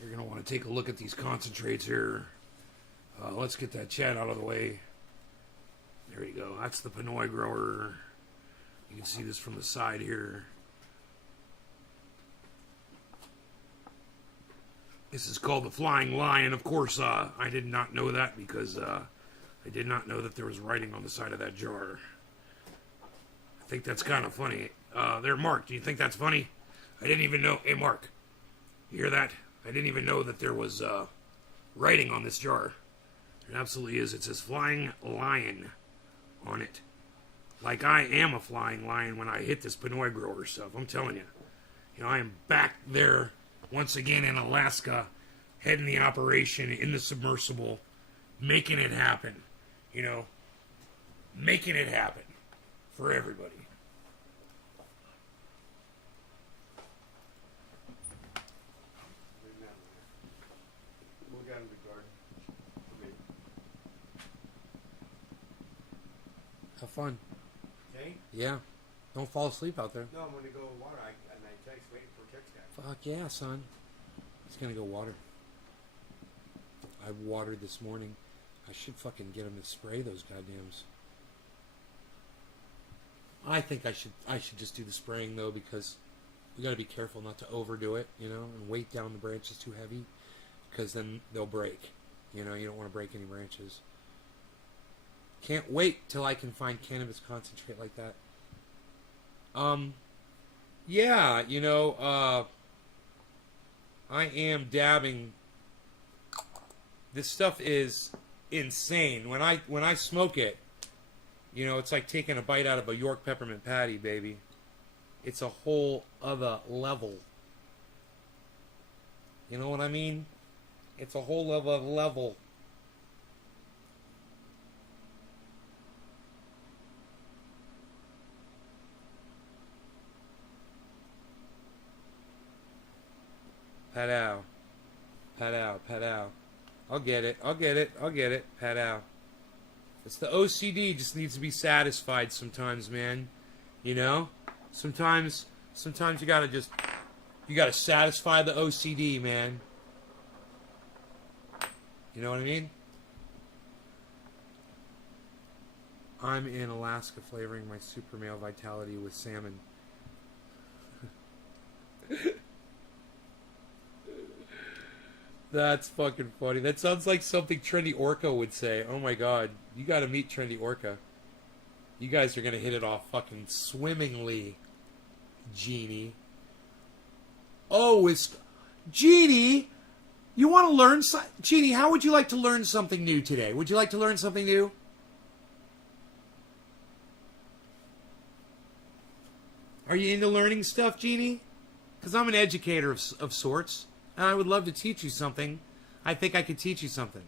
You're going to want to take a look at these concentrates here. Let's get that chat out of the way. There you go. That's the Pinoy grower. You can see this from the side here. This is called the Flying Lion. Of course, I did not know that because I did not know that there was writing on the side of that jar. I think that's kind of funny. There, Mark, do you think that's funny? I didn't even know. Hey, Mark, you hear that? I didn't even know that there was writing on this jar. It absolutely is. It says Flying Lion on it. Like I am a flying lion when I hit this Pinoy grower stuff. I'm telling you. You know, I am back there once again in Alaska, heading the operation in the submersible, making it happen. You know, making it happen for everybody. Look out in the garden. For me. Have fun. Okay? Yeah. Don't fall asleep out there. No, I'm going to go water. And I text waiting for a text guy. Fuck yeah, son. He's gonna go water. I watered this morning. I should fucking get him to spray those goddams. I think I should just do the spraying though, because we gotta be careful not to overdo it, you know, and weight down the branches too heavy, because then they'll break. You know, you don't want to break any branches. Can't wait till I can find cannabis concentrate like that. Yeah, you know, I am dabbing. This stuff is insane. When I smoke it, you know, it's like taking a bite out of a York peppermint patty, baby. It's a whole other level. You know what I mean? It's a whole other level. Pat-ow. Pat-ow, pat-ow. I'll get it, I'll get it, I'll get it. Pat-ow. It's the OCD, just needs to be satisfied sometimes, man. You know? Sometimes you gotta satisfy the OCD, man. You know what I mean? I'm in Alaska flavoring my super male vitality with salmon. That's fucking funny. That sounds like something Trendy Orca would say. Oh my god. You gotta meet Trendy Orca. You guys are gonna hit it off fucking swimmingly, Jeannie. Oh, it's... Jeannie! You want to learn, Jeannie? How would you like to learn something new today? Would you like to learn something new? Are you into learning stuff, Jeannie? Because I'm an educator of sorts, and I would love to teach you something. I think I could teach you something.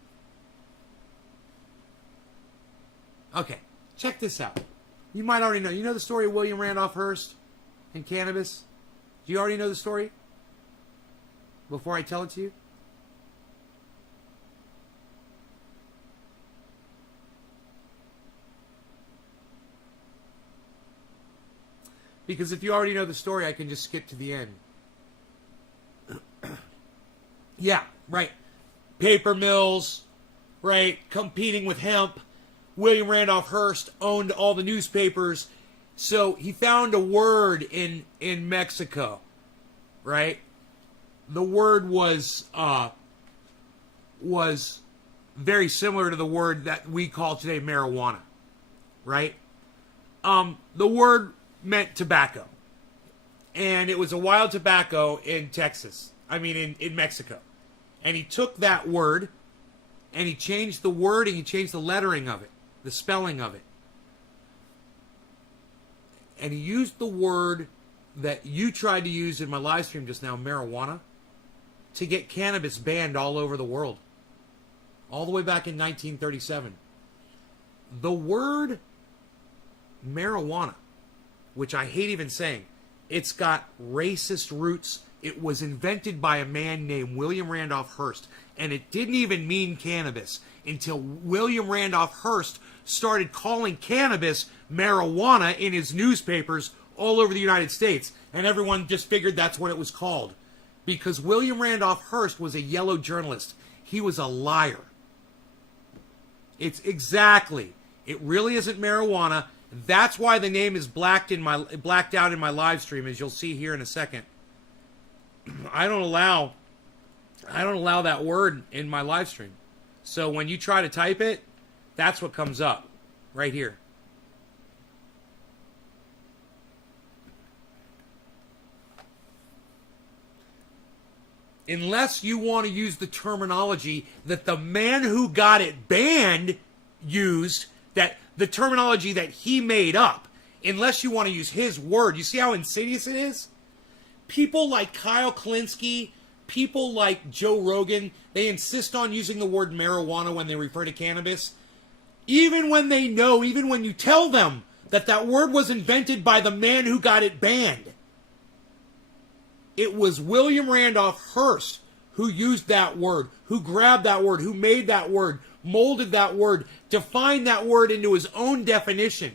Okay, check this out. You might already know. You know the story of William Randolph Hearst and cannabis? Do you already know the story? Before I tell it to you? Because if you already know the story, I can just skip to the end. Yeah, right. Paper mills, right? Competing with hemp. William Randolph Hearst owned all the newspapers. So he found a word in Mexico, right? The word was very similar to the word that we call today marijuana, right? The word meant tobacco. And it was a wild tobacco in Texas. I mean, in Mexico. And he took that word, and he changed the word, and he changed the lettering of it, the spelling of it. And he used the word that you tried to use in my live stream just now, marijuana, to get cannabis banned all over the world. All the way back in 1937. The word marijuana, which I hate even saying, it's got racist roots. It was invented by a man named William Randolph Hearst, and it didn't even mean cannabis until William Randolph Hearst started calling cannabis marijuana in his newspapers all over the United States, and everyone just figured that's what it was called. Because William Randolph Hearst was a yellow journalist. He was a liar. It's exactly. It really isn't marijuana. That's why the name is blacked out in my live stream, as you'll see here in a second. I don't allow that word in my live stream. So when you try to type it, that's what comes up right here. Unless you want to use the terminology that the man who got it banned used, that the terminology that he made up, unless you want to use his word. You see how insidious it is? People like Kyle Klinsky, people like Joe Rogan, they insist on using the word marijuana when they refer to cannabis. Even when they know, even when you tell them that that word was invented by the man who got it banned. It was William Randolph Hearst who used that word, who grabbed that word, who made that word, molded that word, defined that word into his own definition,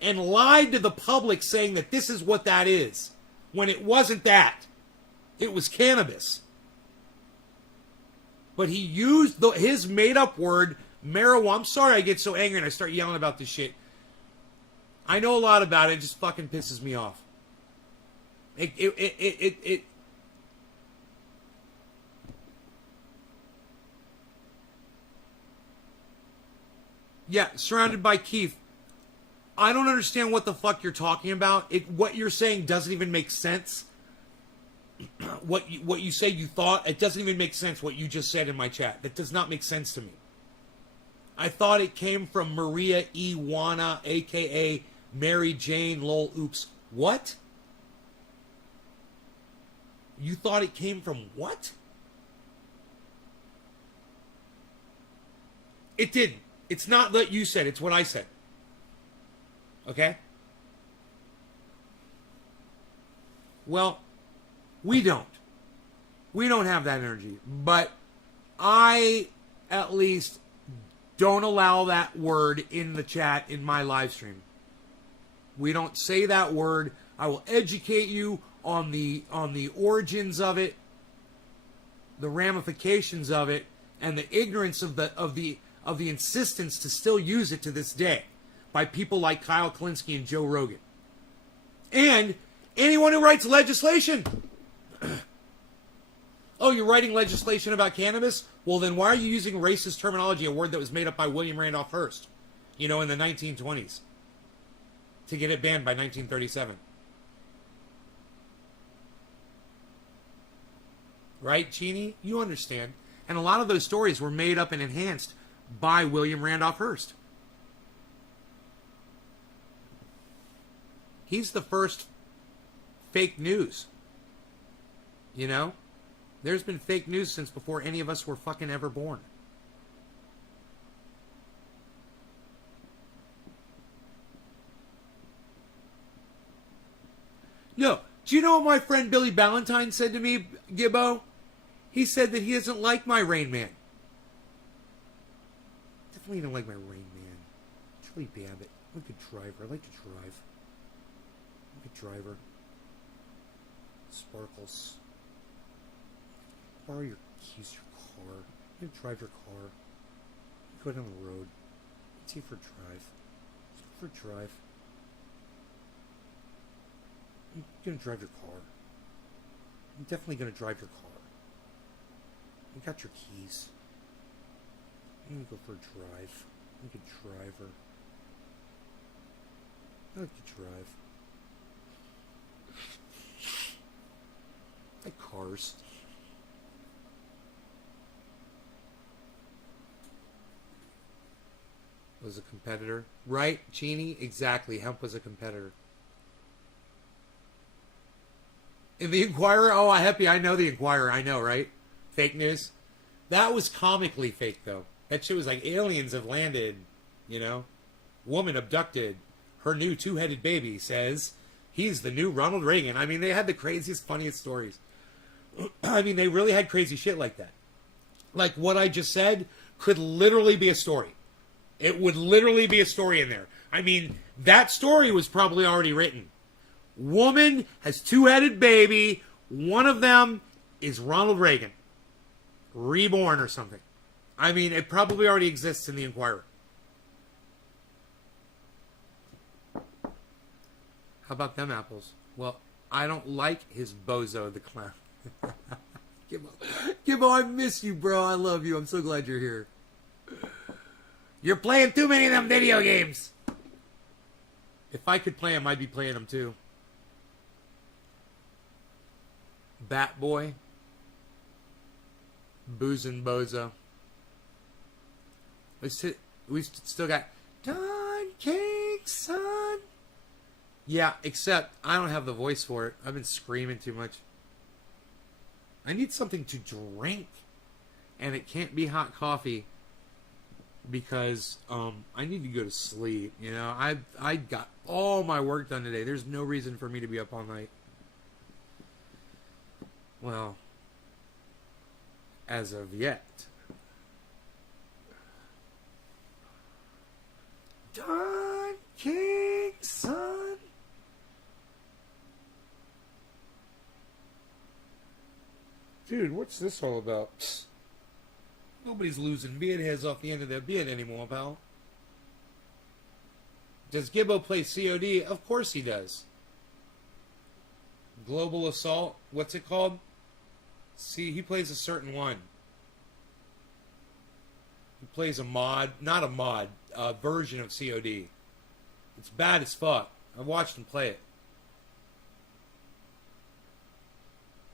and lied to the public saying that this is what that is, when it wasn't that. It was cannabis. But he used his made-up word, marijuana. I'm sorry I get so angry and I start yelling about this shit. I know a lot about it. It just fucking pisses me off. Yeah, surrounded by Keith. I don't understand what the fuck you're talking about. What you're saying doesn't even make sense. What you say you thought, it doesn't even make sense what you just said in my chat. That does not make sense to me. I thought it came from Maria Iwana, a.k.a. Mary Jane Lol Oops. What? You thought it came from what? It didn't. It's not what you said. It's what I said. Okay? Well, we don't. We don't have that energy. But I, at least, don't allow that word in the chat in my live stream. We don't say that word. I will educate you on the origins of it, the ramifications of it, and the ignorance of the insistence to still use it to this day by people like Kyle Klinsky and Joe Rogan. And anyone who writes legislation. Oh, you're writing legislation about cannabis? Well, then why are you using racist terminology, a word that was made up by William Randolph Hearst, in the 1920s, to get it banned by 1937? Right, Chini? You understand. And a lot of those stories were made up and enhanced by William Randolph Hearst. He's the first fake news. You know? There's been fake news since before any of us were fucking ever born. No. Do you know what my friend Billy Ballantyne said to me, Gibbo? He said that he doesn't like my Rain Man. Definitely don't like my Rain Man. Charlie Babbitt. I'm a good driver. I like to drive. I'm a good driver. Sparkles. Borrow your keys to your car. I'm gonna drive your car. Go down the road. Let's see for a drive. Let's go for a drive. I'm gonna drive your car. I'm definitely gonna drive your car. You got your keys. I'm gonna go for a drive. I'm a good driver. I like to drive. I like cars. Was a competitor. Right, Jeannie? Exactly. Hemp was a competitor. In the Inquirer? Oh, Happy, I know the Inquirer. I know, right? Fake news. That was comically fake, though. That shit was like aliens have landed, you know? Woman abducted. Her new two-headed baby says he's the new Ronald Reagan. I mean, they had the craziest, funniest stories. I mean, they really had crazy shit like that. Like what I just said could literally be a story. It would literally be a story in there. I mean, that story was probably already written. Woman has two-headed baby. One of them is Ronald Reagan. Reborn or something. I mean, it probably already exists in the Inquirer. How about them apples? Well, I don't like his bozo the clown. Gibbo, I miss you, bro. I love you. I'm so glad you're here. You're playing too many of them video games. If I could play them, I'd be playing them too. Bat Boy. Boozin' Bozo. We still got Don King, son. Yeah, except I don't have the voice for it. I've been screaming too much. I need something to drink. And it can't be hot coffee. Because I need to go to sleep. You know, I got all my work done today. There's no reason for me to be up all night. Well, as of yet. Don King, son. Dude, what's this all about? Psst. Nobody's losing beard hairs off the end of their beard anymore, pal. Does Gibbo play COD? Of course he does. Global Assault? What's it called? See, he plays a certain one. He plays a mod, not a mod, a version of COD. It's bad as fuck. I've watched him play it.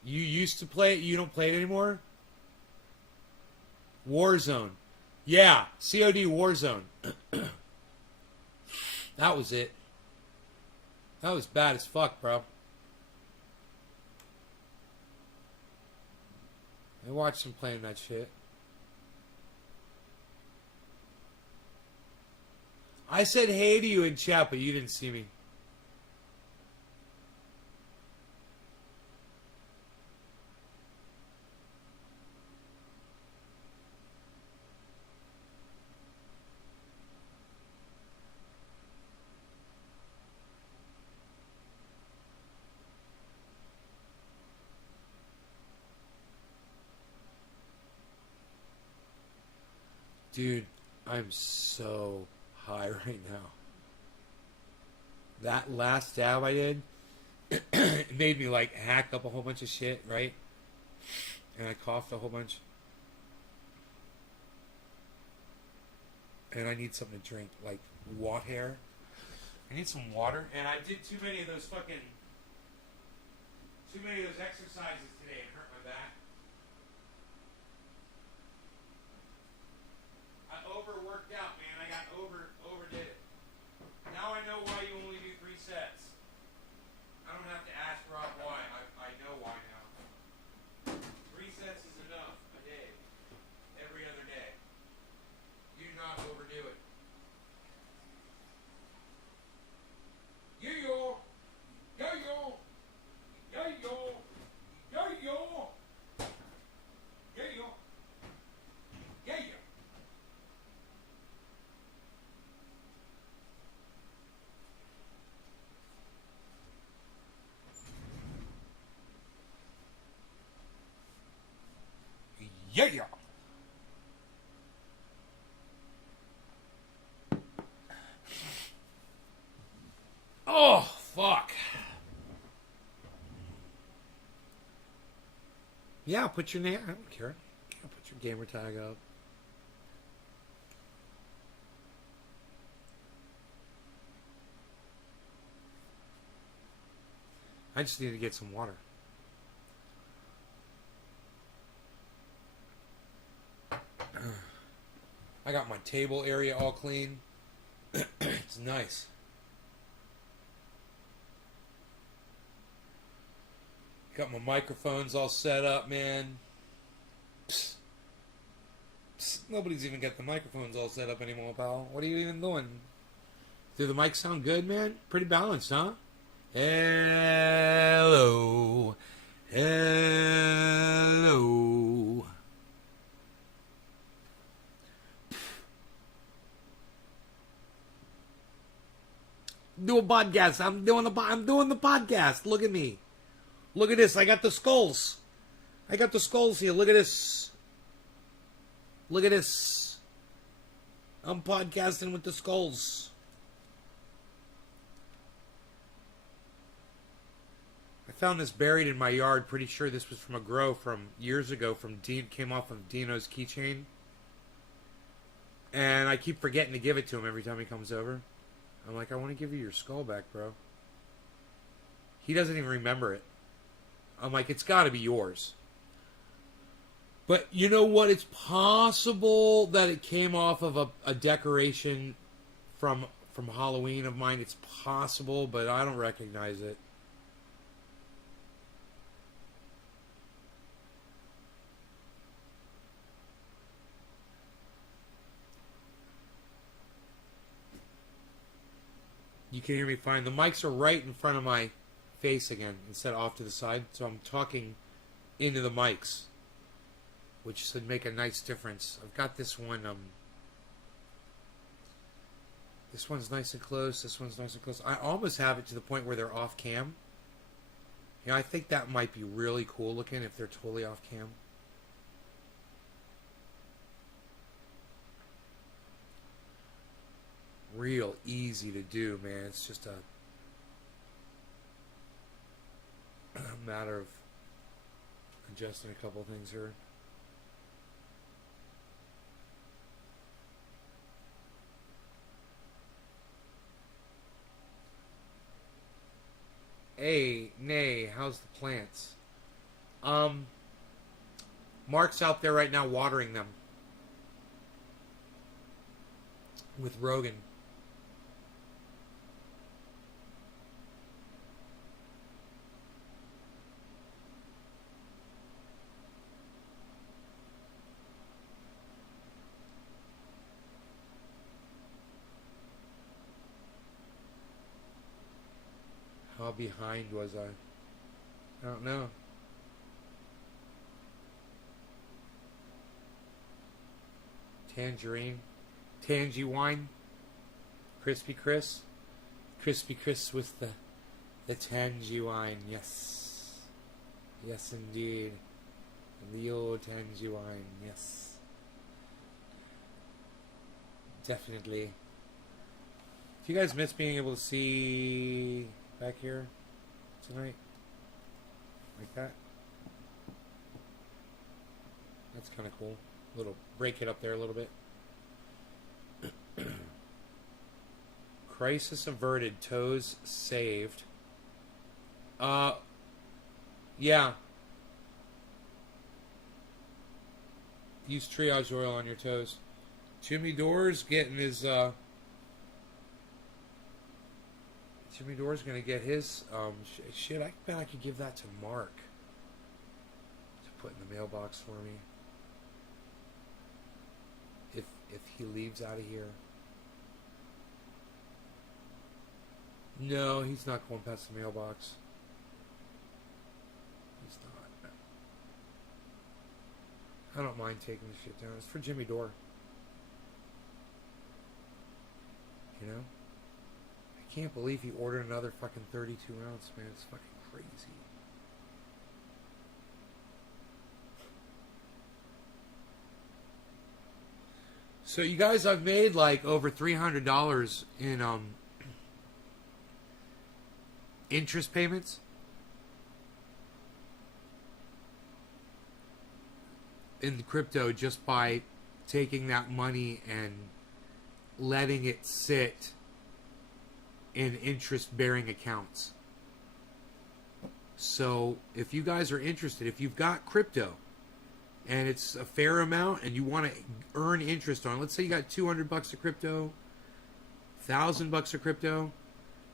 You used to play it, you don't play it anymore? Warzone. Yeah, COD Warzone. That was it. That was bad as fuck, bro. I watched him playing that shit. I said hey to you in chat, but you didn't see me. Dude, I'm so high right now. That last dab I did, it made me like hack up a whole bunch of shit, right? And I coughed a whole bunch. And I need something to drink, like water. I need some water. And I did too many of those exercises today. It hurt my back. worked out, man. I got overdid it. Now I know why you only do 3 sets. I don't have to ask Rob why. I know why now. 3 sets is enough a day. Every other day. You do not overdo it. Yo-yo! Yo-yo! Yo-yo! Yo-yo! Yo-yo! Yo-yo! Yeah! Oh, fuck. Yeah, put your name. I don't care. Put your gamer tag up. I just need to get some water. I got my table area all clean. It's nice. Got my microphones all set up, man. Psst. Psst. Nobody's even got the microphones all set up anymore, pal. What are you even doing? Do the mics sound good, man? Pretty balanced, huh? Hello. Hello. Do a podcast. I'm doing the podcast. Look at me. Look at this. I got the skulls. I got the skulls here. Look at this. Look at this. I'm podcasting with the skulls. I found this buried in my yard. Pretty sure this was from a grow from years ago. From Dean, came off of Dino's keychain. And I keep forgetting to give it to him every time he comes over. I'm like, I want to give you your skull back, bro. He doesn't even remember it. I'm like, it's got to be yours. But you know what? It's possible that it came off of a decoration from Halloween of mine. It's possible, but I don't recognize it. You can hear me fine. The mics are right in front of my face again instead of off to the side. So I'm talking into the mics, which should make a nice difference. I've got this one. This one's nice and close. This one's nice and close. I almost have it to the point where they're off cam. You know, I think that might be really cool looking if they're totally off cam. Real easy to do, man. It's just a matter of adjusting a couple things here. Hey, nay, how's the plants? Mark's out there right now watering them with Rogan. How behind was I? I don't know. Tangerine. Tangy wine. Crispy Chris. Crispy Chris with the tangy wine. Yes. Yes, indeed. The old tangy wine. Yes. Definitely. Do you guys miss being able to see back here tonight? Like that? That's kind of cool. Little break it up there a little bit. Crisis averted. Toes saved. Yeah. Use triage oil on your toes. Jimmy Dore's getting his. Jimmy Dore's gonna get his. Shit, I bet I could give that to Mark to put in the mailbox for me. If he leaves out of here. No, he's not going past the mailbox. He's not. I don't mind taking the shit down. It's for Jimmy Dore. You know? I can't believe he ordered another fucking 32 ounce, man. It's fucking crazy. So you guys, I've made like over $300 in interest payments. In the crypto just by taking that money and letting it sit in interest-bearing accounts. So if you guys are interested, if you've got crypto and it's a fair amount and you want to earn interest on it, let's say you got $200 of crypto, $1,000 of crypto,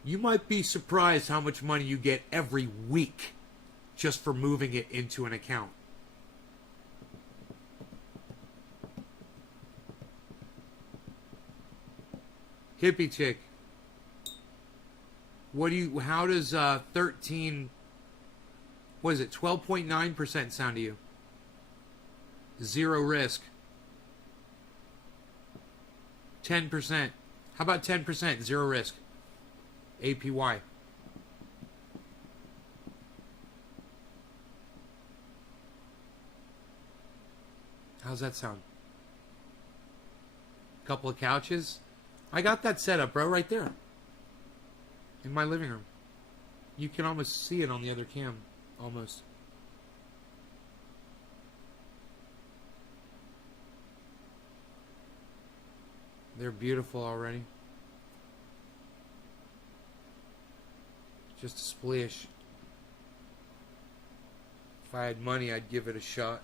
you might be surprised how much money you get every week just for moving it into an account. Hippie chick. How does 13, what is it, 12.9% sound to you? Zero risk. 10%. How about 10%? Zero risk. APY. How's that sound? Couple of couches? I got that set up, bro, right there. In my living room. You can almost see it on the other cam. Almost. They're beautiful already. Just a splish. If I had money, I'd give it a shot.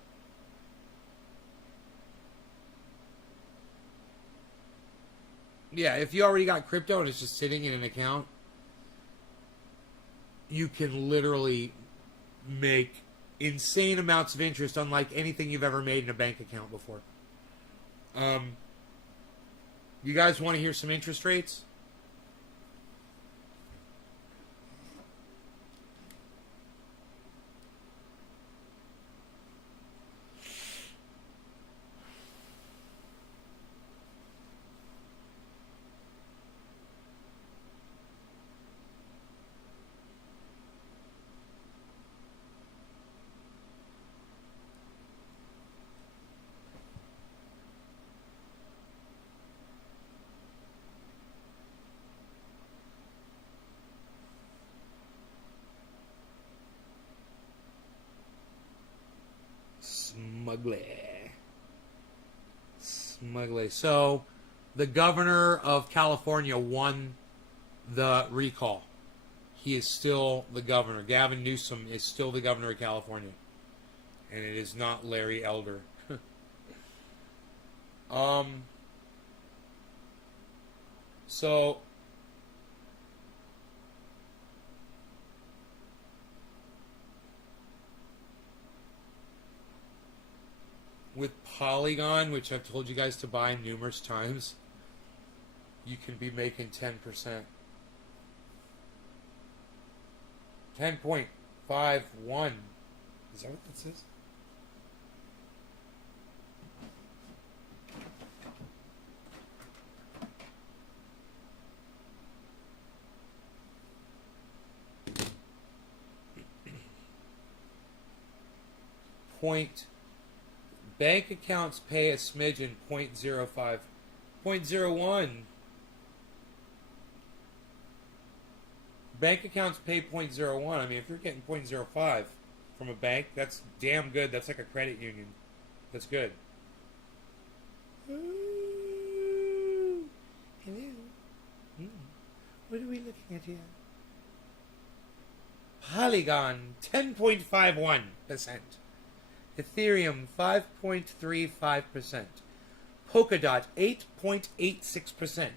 Yeah, if you already got crypto and it's just sitting in an account, you can literally make insane amounts of interest unlike anything you've ever made in a bank account before. You guys want to hear some interest rates? Smugly. So, the governor of California won the recall. He is still the governor. Gavin Newsom is still the governor of California. And it is not Larry Elder. So... with Polygon, which I've told you guys to buy numerous times, you can be making 10%. 10.51. Is that what that says? Bank accounts pay a smidgen, 0.05. 0.01. Bank accounts pay 0.01. I mean, if you're getting 0.05 from a bank, that's damn good. That's like a credit union. That's good. Ooh. Hello. What are we looking at here? Polygon, 10.51%. Ethereum, 5.35%. Polkadot 8.86%.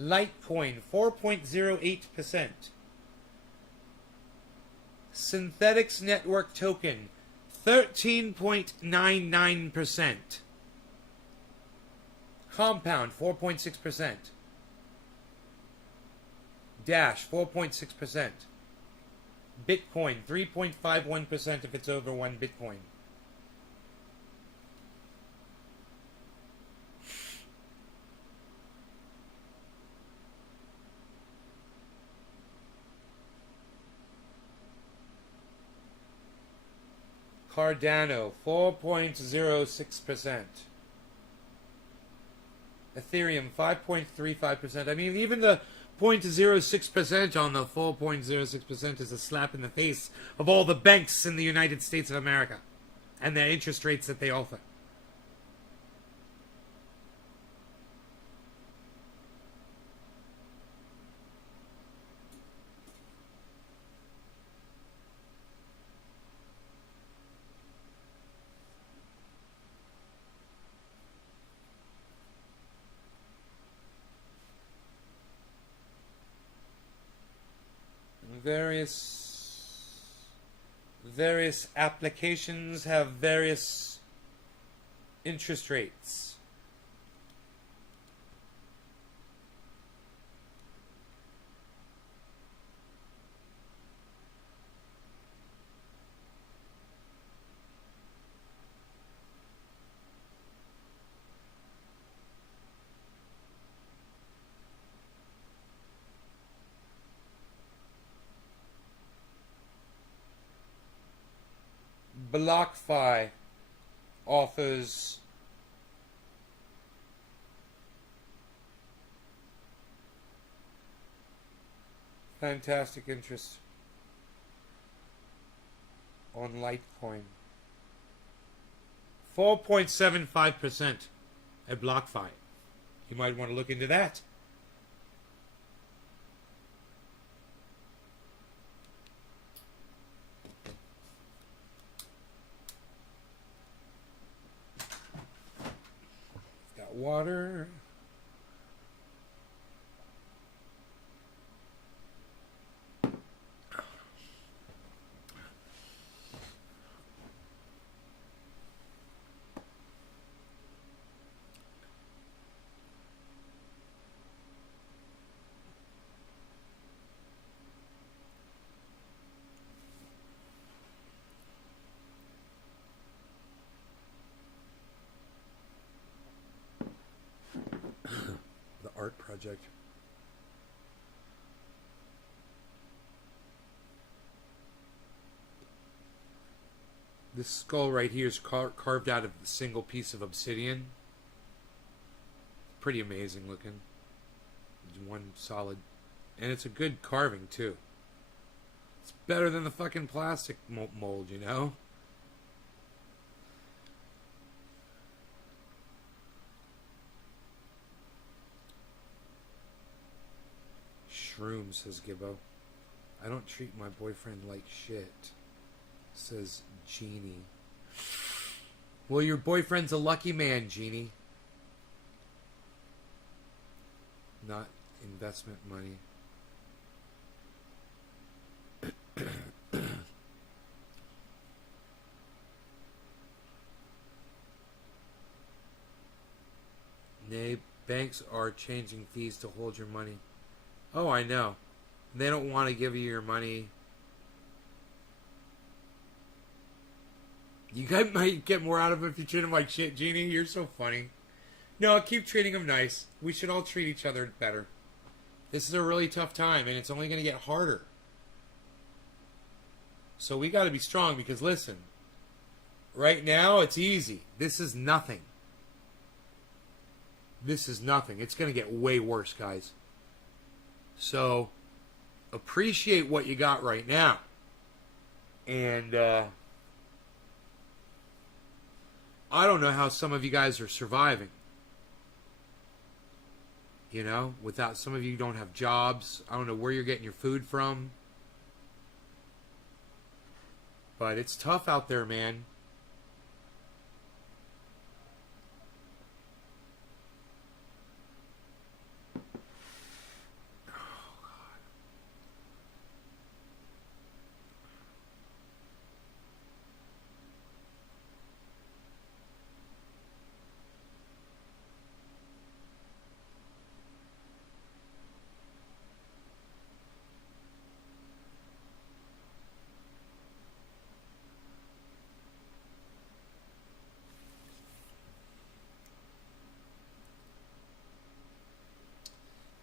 Litecoin 4.08%. Synthetics Network Token 13.99%. Compound 4.6%. Dash 4.6%. Bitcoin 3.51% if it's over 1 Bitcoin. Cardano 4.06%. Ethereum 5.35%. I mean, even the 0.06% on the 4.06% is a slap in the face of all the banks in the United States of America and the interest rates that they offer. Various applications have various interest rates. BlockFi offers fantastic interest on Litecoin. 4.75% at BlockFi. You might want to look into that. Water. Art project. This skull right here is carved out of a single piece of obsidian. Pretty amazing looking. It's one solid, and it's a good carving too. It's better than the fucking plastic mold, you know. Shroom, says Gibbo. I don't treat my boyfriend like shit, says Jeannie. Well, your boyfriend's a lucky man, Jeannie. Not investment money. Nay, banks are changing fees to hold your money. Oh, I know. They don't want to give you your money. You guys might get more out of it if you treat them like shit, Jeannie. You're so funny. No, keep treating them nice. We should all treat each other better. This is a really tough time, and it's only going to get harder. So we got to be strong because, listen, right now it's easy. This is nothing. This is nothing. It's going to get way worse, guys. So, appreciate what you got right now. And, I don't know how some of you guys are surviving. You know, without some of you don't have jobs. I don't know where you're getting your food from. But it's tough out there, man.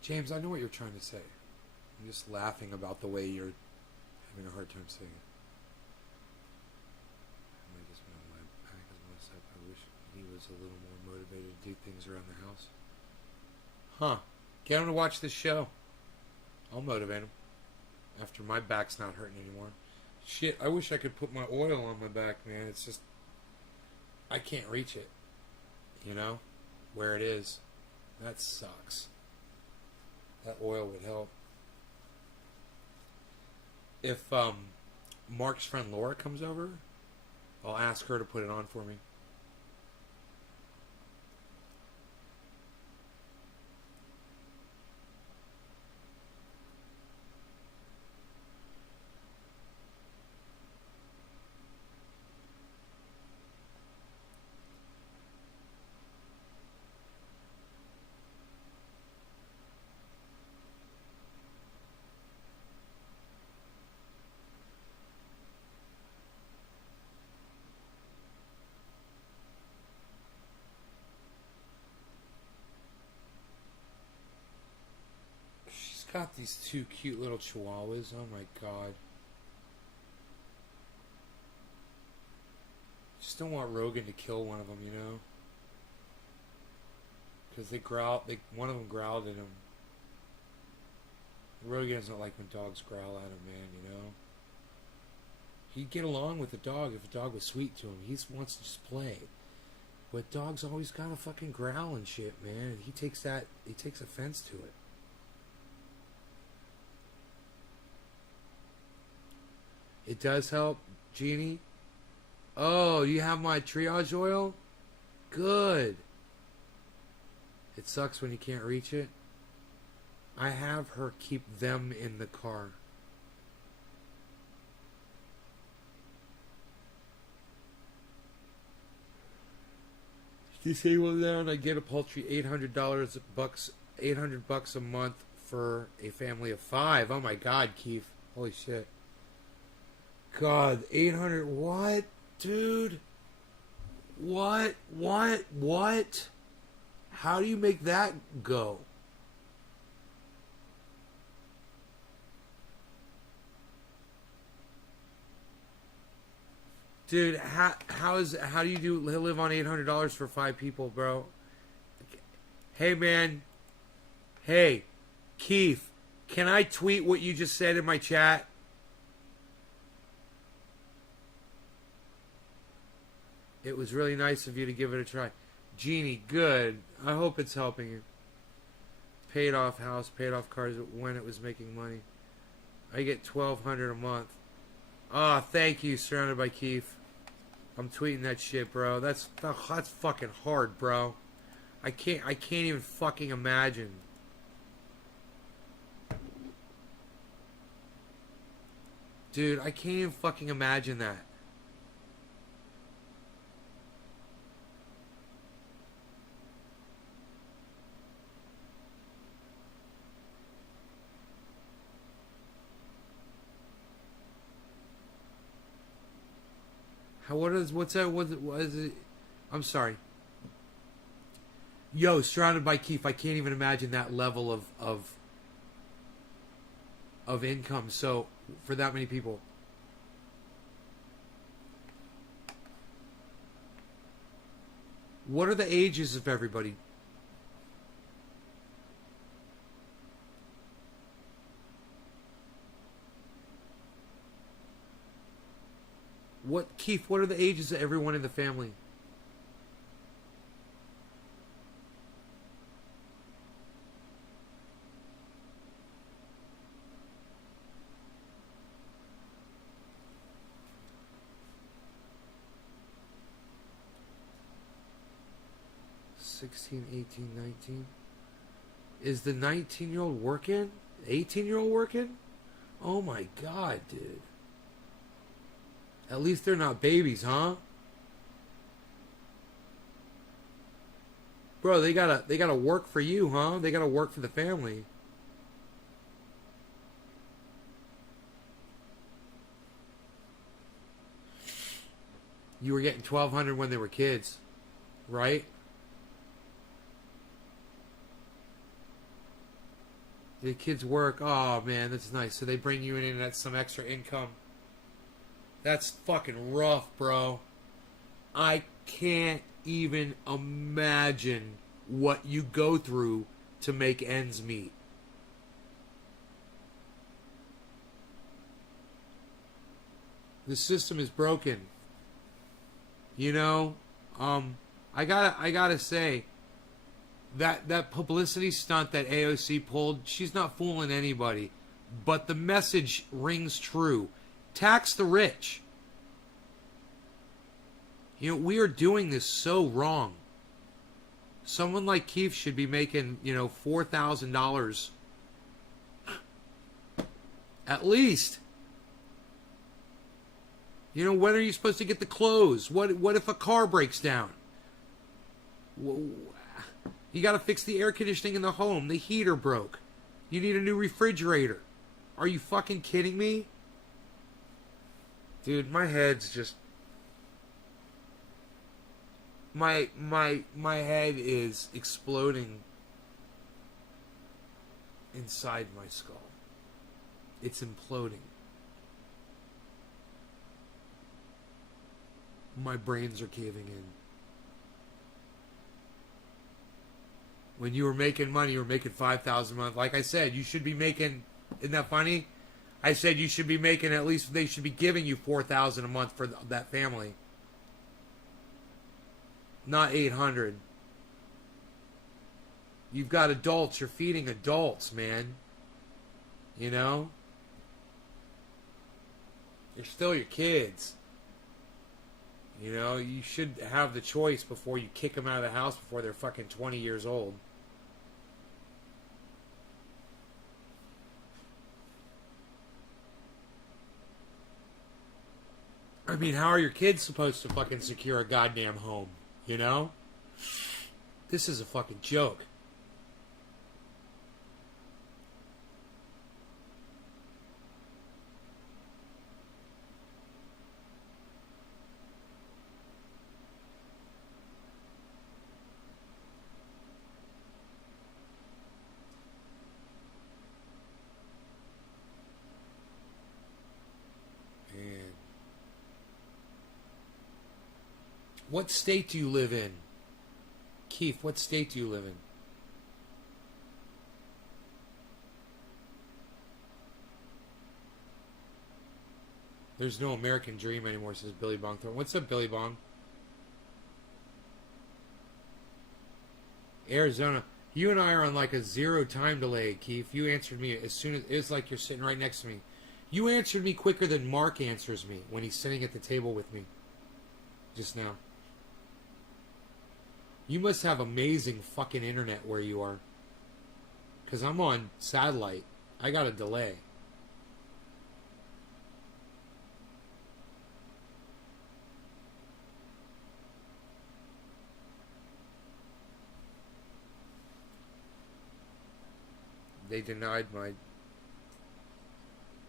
James, I know what you're trying to say. I'm just laughing about the way you're having a hard time saying it. I just know my back is messed up. I wish he was a little more motivated to do things around the house. Huh. Get him to watch this show. I'll motivate him. After my back's not hurting anymore. Shit, I wish I could put my oil on my back, man. It's just... I can't reach it. You know? Where it is. That sucks. That oil would help. If Mark's friend Laura comes over, I'll ask her to put it on for me. Got these two cute little chihuahuas. Oh my god. Just don't want Rogan to kill one of them, you know? Because they growl. One of them growled at him. Rogan doesn't like when dogs growl at him, man, you know? He'd get along with the dog if a dog was sweet to him. He wants to just play. But dogs always gotta fucking growl and shit, man. He takes offense to it. It does help, Jeannie. Oh, you have my triage oil? Good. It sucks when you can't reach it. I have her keep them in the car. Disable them. I get a paltry $800 $800 a month for a family of 5. Oh my God, Keith. Holy shit. God, 800, what? Dude? What? How do you make that go? Dude, how do you live on $800 for 5 people, bro? Hey, man. Hey, Keith, can I tweet what you just said in my chat? It was really nice of you to give it a try. Jeannie, good. I hope it's helping you. Paid off house, paid off cars when it was making money. I get $1,200 a month. Ah, thank you, Surrounded by Keith. I'm tweeting that shit, bro. That's fucking hard, bro. I can't even fucking imagine. Dude, I can't even fucking imagine that. What is it? I'm sorry. Yo, Surrounded by Keith. I can't even imagine that level of income. So for that many people. What are the ages of everybody? Keith, what are the ages of everyone in the family? $16, $18, $19. Is the 19-year-old working? 18-year-old working? Oh my God, dude. At least they're not babies, huh? Bro, they gotta work for you, huh? They gotta work for the family. You were getting $1,200 when they were kids, right? The kids work. Oh man, that's nice. So they bring you in and that's some extra income. That's fucking rough, bro. I can't even imagine what you go through to make ends meet. The system is broken. You know, I gotta say that publicity stunt that AOC pulled, she's not fooling anybody. But the message rings true. Tax the rich. You know, we are doing this so wrong. Someone like Keith should be making, $4,000 at least. When are you supposed to get the clothes? What if a car breaks down? You got to fix the air conditioning in the home. The heater broke. You need a new refrigerator. Are you fucking kidding me? Dude, my head's just... My head is exploding inside my skull. It's imploding. My brains are caving in. When you were making money, you were making $5,000 a month. Like I said, you should be making... Isn't that funny? I said you should be making at least... They should be giving you $4,000 a month for that family. Not $800. You've got adults. You're feeding adults, man. You're still your kids. You should have the choice before you kick them out of the house before they're fucking 20 years old. I mean, how are your kids supposed to fucking secure a goddamn home? This is a fucking joke. What state do you live in? Keith, what state do you live in? There's no American dream anymore, says Billy Bong. What's up, Billy Bong? Arizona. You and I are on like a 0 time delay, Keith. You answered me as soon as... It's like you're sitting right next to me. You answered me quicker than Mark answers me when he's sitting at the table with me. Just now. You must have amazing fucking internet where you are. Because I'm on satellite. I got a delay. They denied my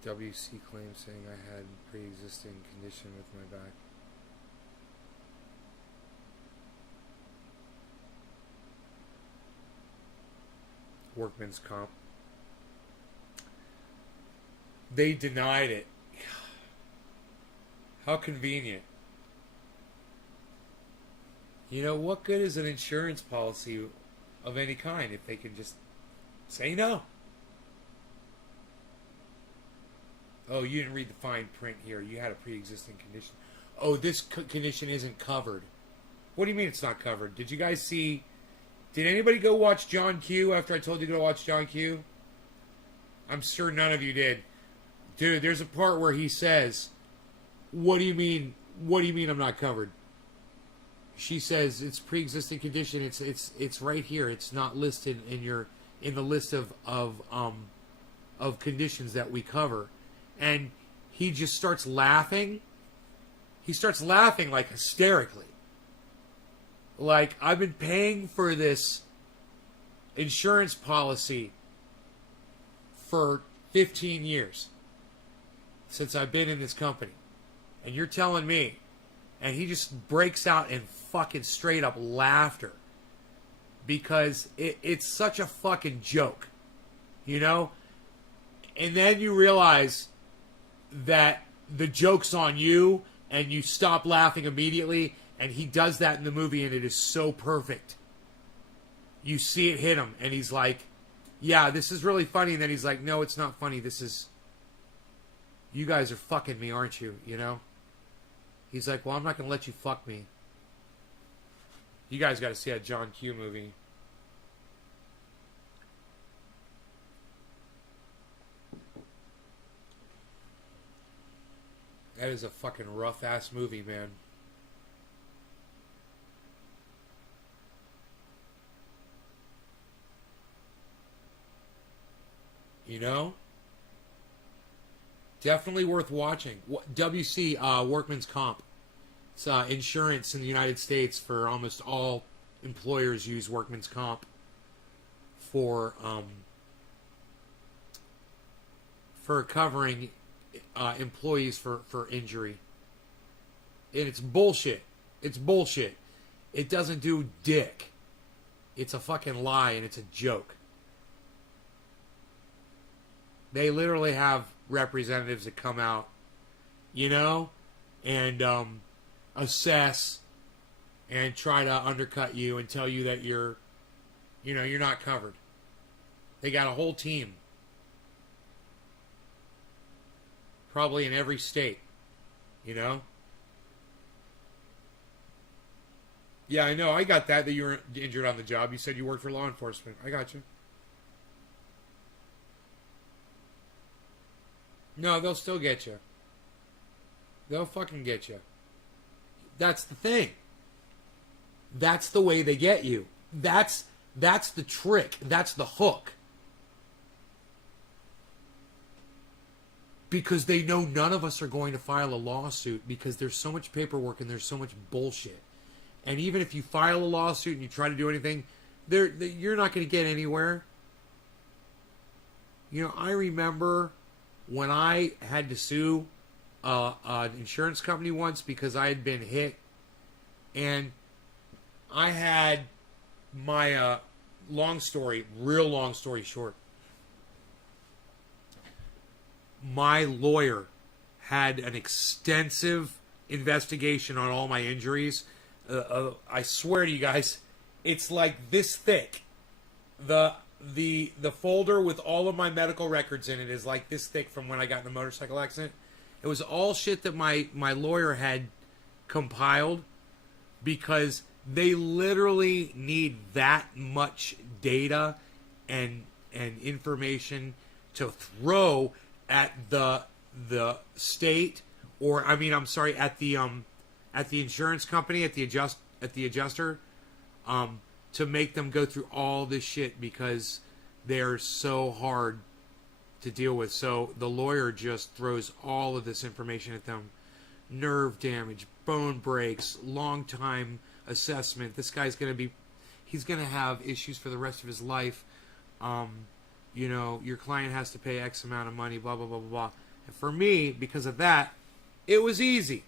WC claim saying I had pre-existing condition with my back. Workman's comp. They denied it. How convenient. What good is an insurance policy of any kind if they can just say no? Oh, you didn't read the fine print here. You had a pre-existing condition. Oh, this condition isn't covered. What do you mean it's not covered? Did you guys see... Did anybody go watch John Q after I told you to go watch John Q? I'm sure none of you did. Dude, there's a part where he says, what do you mean? What do you mean I'm not covered? She says it's pre-existing condition. It's right here. It's not listed in the list of conditions that we cover. And he just starts laughing. He starts laughing like hysterically. Like, I've been paying for this insurance policy for 15 years since I've been in this company. And you're telling me. And he just breaks out in fucking straight up laughter. Because it's such a fucking joke. You know? And then you realize that the joke's on you and you stop laughing immediately, and he does that in the movie and it is so perfect. You see it hit him and he's like, yeah, this is really funny, and then he's like, no, it's not funny, this is, you guys are fucking me, aren't you? You know? He's like, well, I'm not going to let you fuck me. You guys got to see that John Q movie. That is a fucking rough-ass movie, man. You know? Definitely worth watching. WC, Workman's Comp. It's insurance in the United States for almost all employers use Workman's Comp for covering employees for injury. And it's bullshit. It's bullshit. It doesn't do dick. It's a fucking lie and it's a joke. They literally have representatives that come out, you know, and assess and try to undercut you and tell you that you're not covered. They got a whole team. Probably in every state, you know? Yeah, I know. I got that you were injured on the job. You said you worked for law enforcement. I got you. No, they'll still get you. They'll fucking get you. That's the thing. That's the way they get you. That's the trick. That's the hook. Because they know none of us are going to file a lawsuit because there's so much paperwork and there's so much bullshit. And even if you file a lawsuit and you try to do anything, you're not going to get anywhere. You know, I remember when I had to sue an insurance company once because I had been hit, and I had my real long story short, my lawyer had an extensive investigation on all my injuries. I swear to you guys, it's like this thick. The folder with all of my medical records in it is like this thick from when I got in a motorcycle accident. It was all shit that my lawyer had compiled because they literally need that much data and information to throw at the state, or at the insurance company, at the adjuster, to make them go through all this shit because they're so hard to deal with. So the lawyer just throws all of this information at them. Nerve damage, bone breaks, long time assessment. This guy's he's going to have issues for the rest of his life. You know, your client has to pay X amount of money, blah, blah, blah, blah, blah. And for me, because of that, it was easy.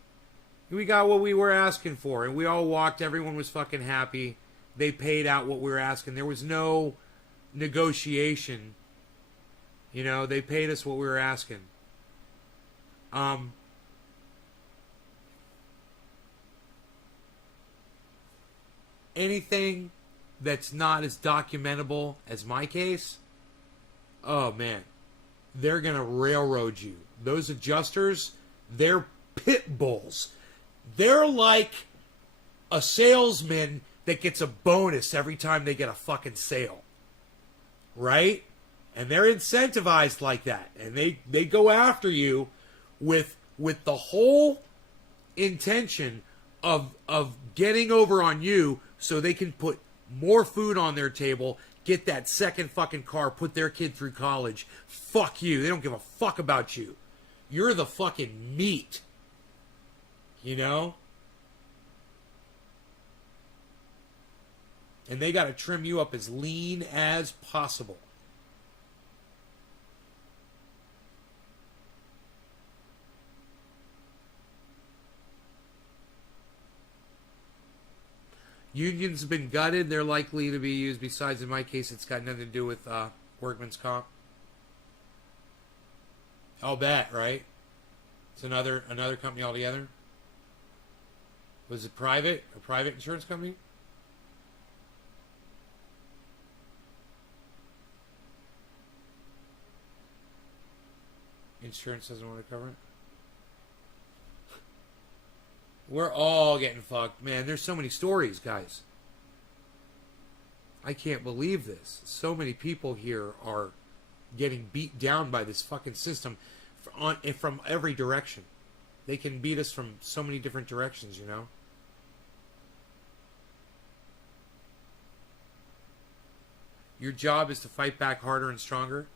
We got what we were asking for, and we all walked. Everyone was fucking happy. They paid out what we were asking. There was no negotiation. You know, they paid us what we were asking. Anything that's not as documentable as my case, oh man, they're going to railroad you. Those adjusters, they're pit bulls. They're like a salesman that gets a bonus every time they get a fucking sale. Right? And they're incentivized like that. And they go after you with the whole intention of getting over on you so they can put more food on their table, get that second fucking car, put their kid through college. Fuck you. They don't give a fuck about you. You're the fucking meat. You know? And they got to trim you up as lean as possible. Unions have been gutted. They're likely to be used. Besides, in my case, it's got nothing to do with workman's comp. I'll bet, right? It's another company altogether. Was it private? A private insurance company? Insurance doesn't want to cover it. We're all getting fucked, man. There's so many stories, guys. I can't believe this. So many people here are getting beat down by this fucking system from every direction. They can beat us from so many different directions, you know? Your job is to fight back harder and stronger.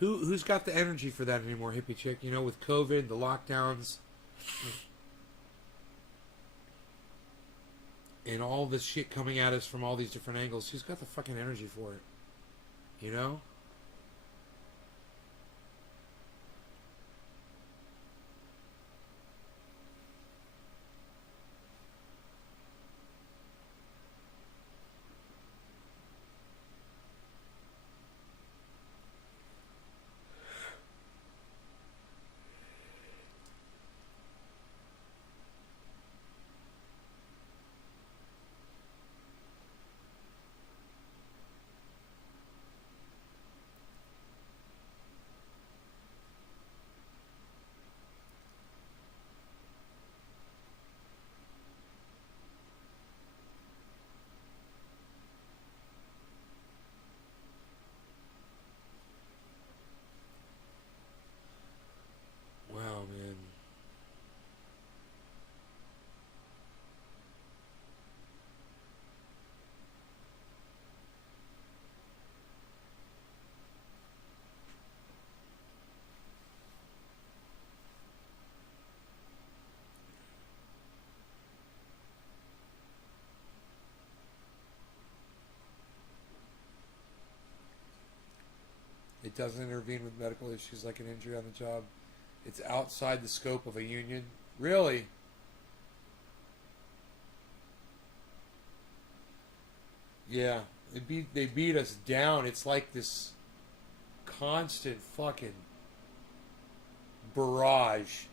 Who's got the energy for that anymore, hippie chick? You know, with COVID, the lockdowns, and all this shit coming at us from all these different angles. Who's got the fucking energy for it? You know? Wow, man. It doesn't intervene with medical issues like an injury on the job. It's outside the scope of a union. Really? Yeah. They beat us down. It's like this constant fucking barrage.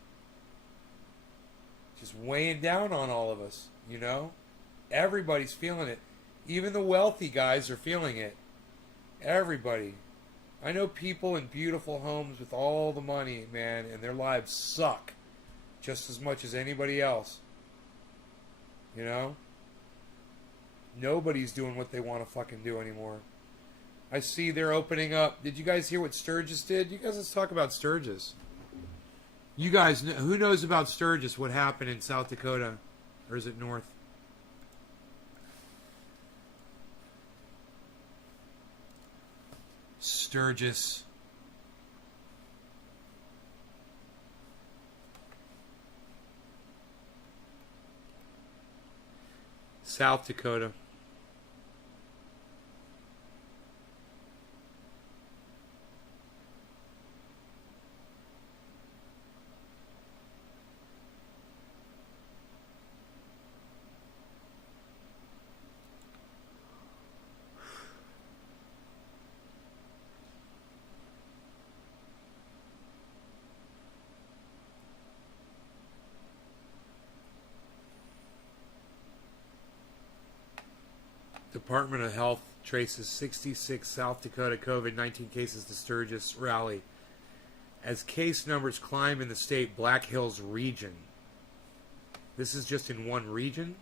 Just weighing down on all of us, you know? Everybody's feeling it. Even the wealthy guys are feeling it. Everybody. I know people in beautiful homes with all the money, man, and their lives suck just as much as anybody else. You know? Nobody's doing what they want to fucking do anymore. I see they're opening up. Did you guys hear what Sturgis did? You guys, let's talk about Sturgis. You guys, who knows about Sturgis, what happened in South Dakota? Or is it North? Sturgis. South Dakota. Department of Health traces 66 South Dakota COVID-19 cases to Sturgis rally as case numbers climb in the state Black Hills region. This is just in one region?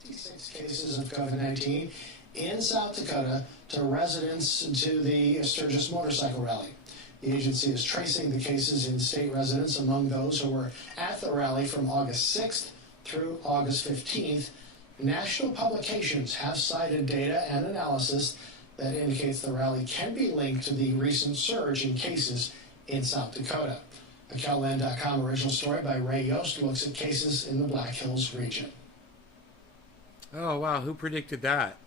56 cases of COVID-19 in South Dakota to residents to the Sturgis motorcycle rally. The agency is tracing the cases in state residents among those who were at the rally from August 6th through August 15th. National publications have cited data and analysis that indicates the rally can be linked to the recent surge in cases in South Dakota. A KELLLAND.com original story by Ray Yost looks at cases in the Black Hills region. Oh, wow. Who predicted that?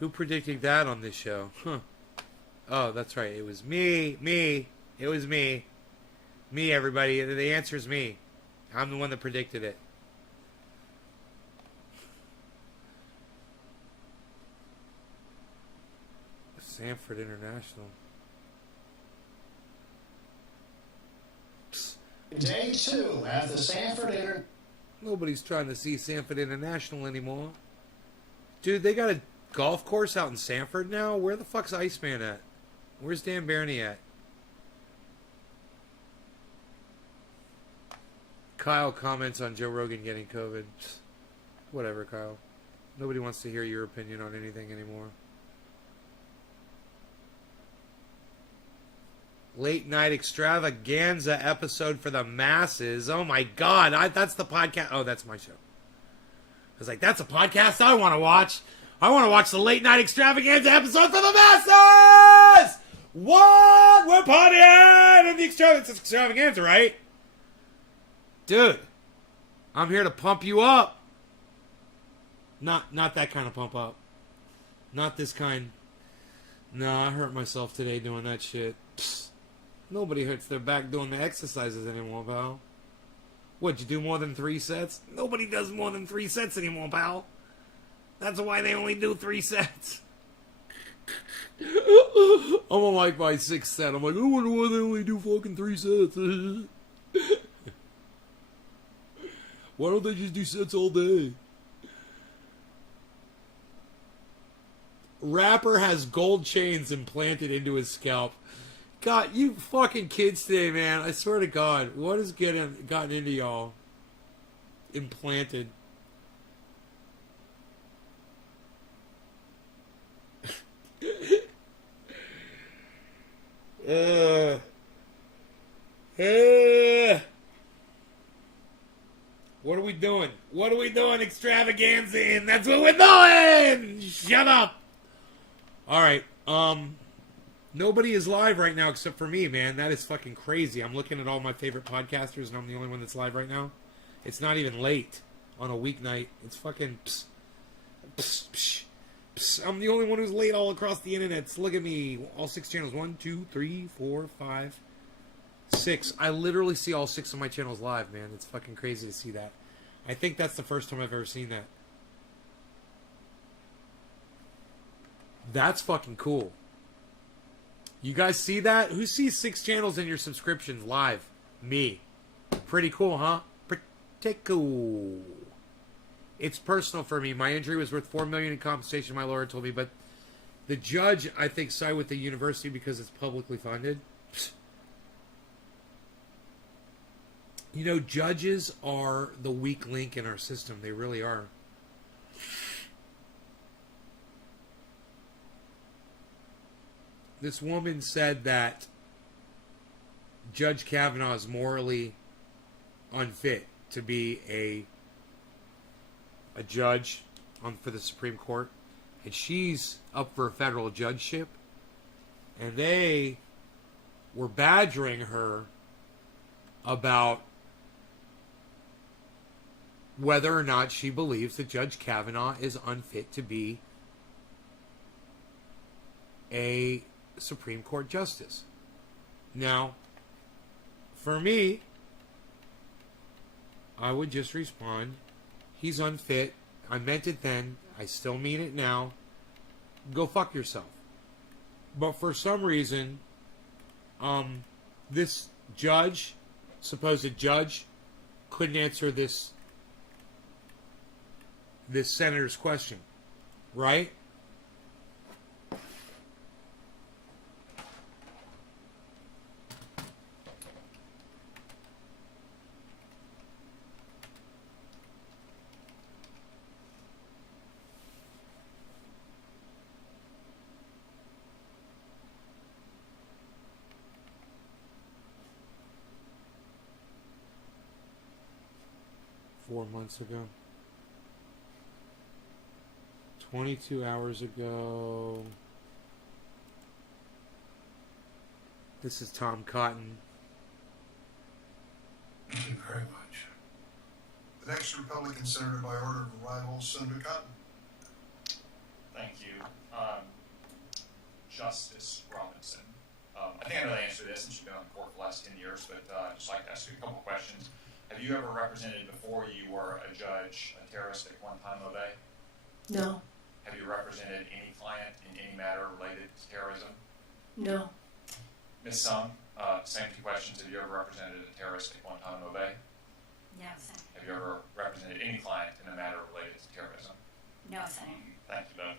Who predicted that on this show? Huh. Oh, that's right. It was me. It was me. Me, everybody. The answer is me. I'm the one that predicted it. Sanford International. Day 2 at the Sanford International. Nobody's trying to see Sanford International anymore. Dude, they got a golf course out in Sanford now? Where the fuck's Iceman at? Where's Dan Barney at? Kyle comments on Joe Rogan getting COVID. Whatever, Kyle. Nobody wants to hear your opinion on anything anymore. Late Night Extravaganza episode for the masses. Oh my god, that's the podcast. Oh, that's my show. I was like, that's a podcast I want to watch. I want to watch the Late Night Extravaganza episode for the masses! What? We're partying in the extravaganza, right? Dude, I'm here to pump you up. Not that kind of pump up. Not this kind. No, I hurt myself today doing that shit. Psst. Nobody hurts their back doing the exercises anymore, pal. What, you do more than 3 sets? Nobody does more than 3 sets anymore, pal. That's why they only do 3 sets. I'm on like my 6th set. I'm like, I wonder why they only do fucking 3 sets. Why don't they just do sets all day? Rapper has gold chains implanted into his scalp. God, you fucking kids today, man. I swear to God. What has gotten into y'all? Implanted. What are we doing? What are we doing? Extravaganza, and that's what we're doing! Shut up! Alright, nobody is live right now except for me, man. That is fucking crazy. I'm looking at all my favorite podcasters, and I'm the only one that's live right now. It's not even late on a weeknight. It's fucking... Psst, psst, psst, psst. I'm the only one who's late all across the internet. Look at me. All 6 channels. 1, 2, 3, 4, 5, 6. I literally see all 6 of my channels live, man. It's fucking crazy to see that. I think that's the first time I've ever seen that. That's fucking cool. You guys see that? Who sees 6 channels in your subscriptions live? Me. Pretty cool, huh? Pretty cool. It's personal for me. My injury was worth $4 million in compensation, my lawyer told me, but the judge, I think, sided with the university because it's publicly funded. You know, judges are the weak link in our system. They really are. This woman said that Judge Kavanaugh is morally unfit to be a judge for the Supreme Court. And she's up for a federal judgeship. And they were badgering her about whether or not she believes that Judge Kavanaugh is unfit to be a Supreme Court justice. Now, for me, I would just respond, he's unfit. I meant it then. I still mean it now. Go fuck yourself. But for some reason, this judge, supposed judge, couldn't answer this senator's question, right? Four months ago. 22 hours ago. This is Tom Cotton. Thank you very much. The next Republican senator by order of arrival, Senator Cotton. Thank you. Justice Robinson, I think I know the answer to this since you've been on the court for the last 10 years, but I'd just like to ask you a couple of questions. Have you ever represented, before you were a judge, a terrorist at Guantanamo Bay? No. Have you represented any client in any matter related to terrorism? No. Ms. Sung, same two questions. Have you ever represented a terrorist at Guantanamo Bay? No, Senator. Have you ever represented any client in a matter related to terrorism? No, Senator. Thank you, both.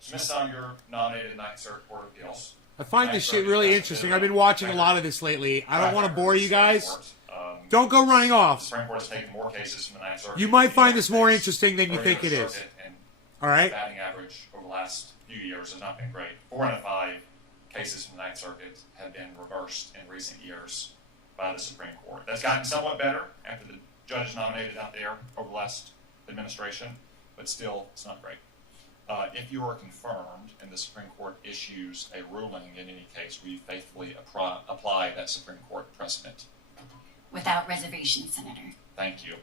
So Ms. Sung, you're nominated Ninth Circuit Court of Appeals. I find this shit really interesting. I've been watching a lot of this lately. I don't want to bore you guys. Don't go running The off. Supreme Court has taken more cases from the Ninth Circuit. You might find this more interesting than you think it is. All right? The batting average over the last few years has not been great. 4 out of 5 cases from the Ninth Circuit have been reversed in recent years by the Supreme Court. That's gotten somewhat better after the judges nominated out there over the last administration, but still, it's not great. If you are confirmed and the Supreme Court issues a ruling in any case, will you faithfully apply that Supreme Court precedent? Without reservation, Senator. Thank you.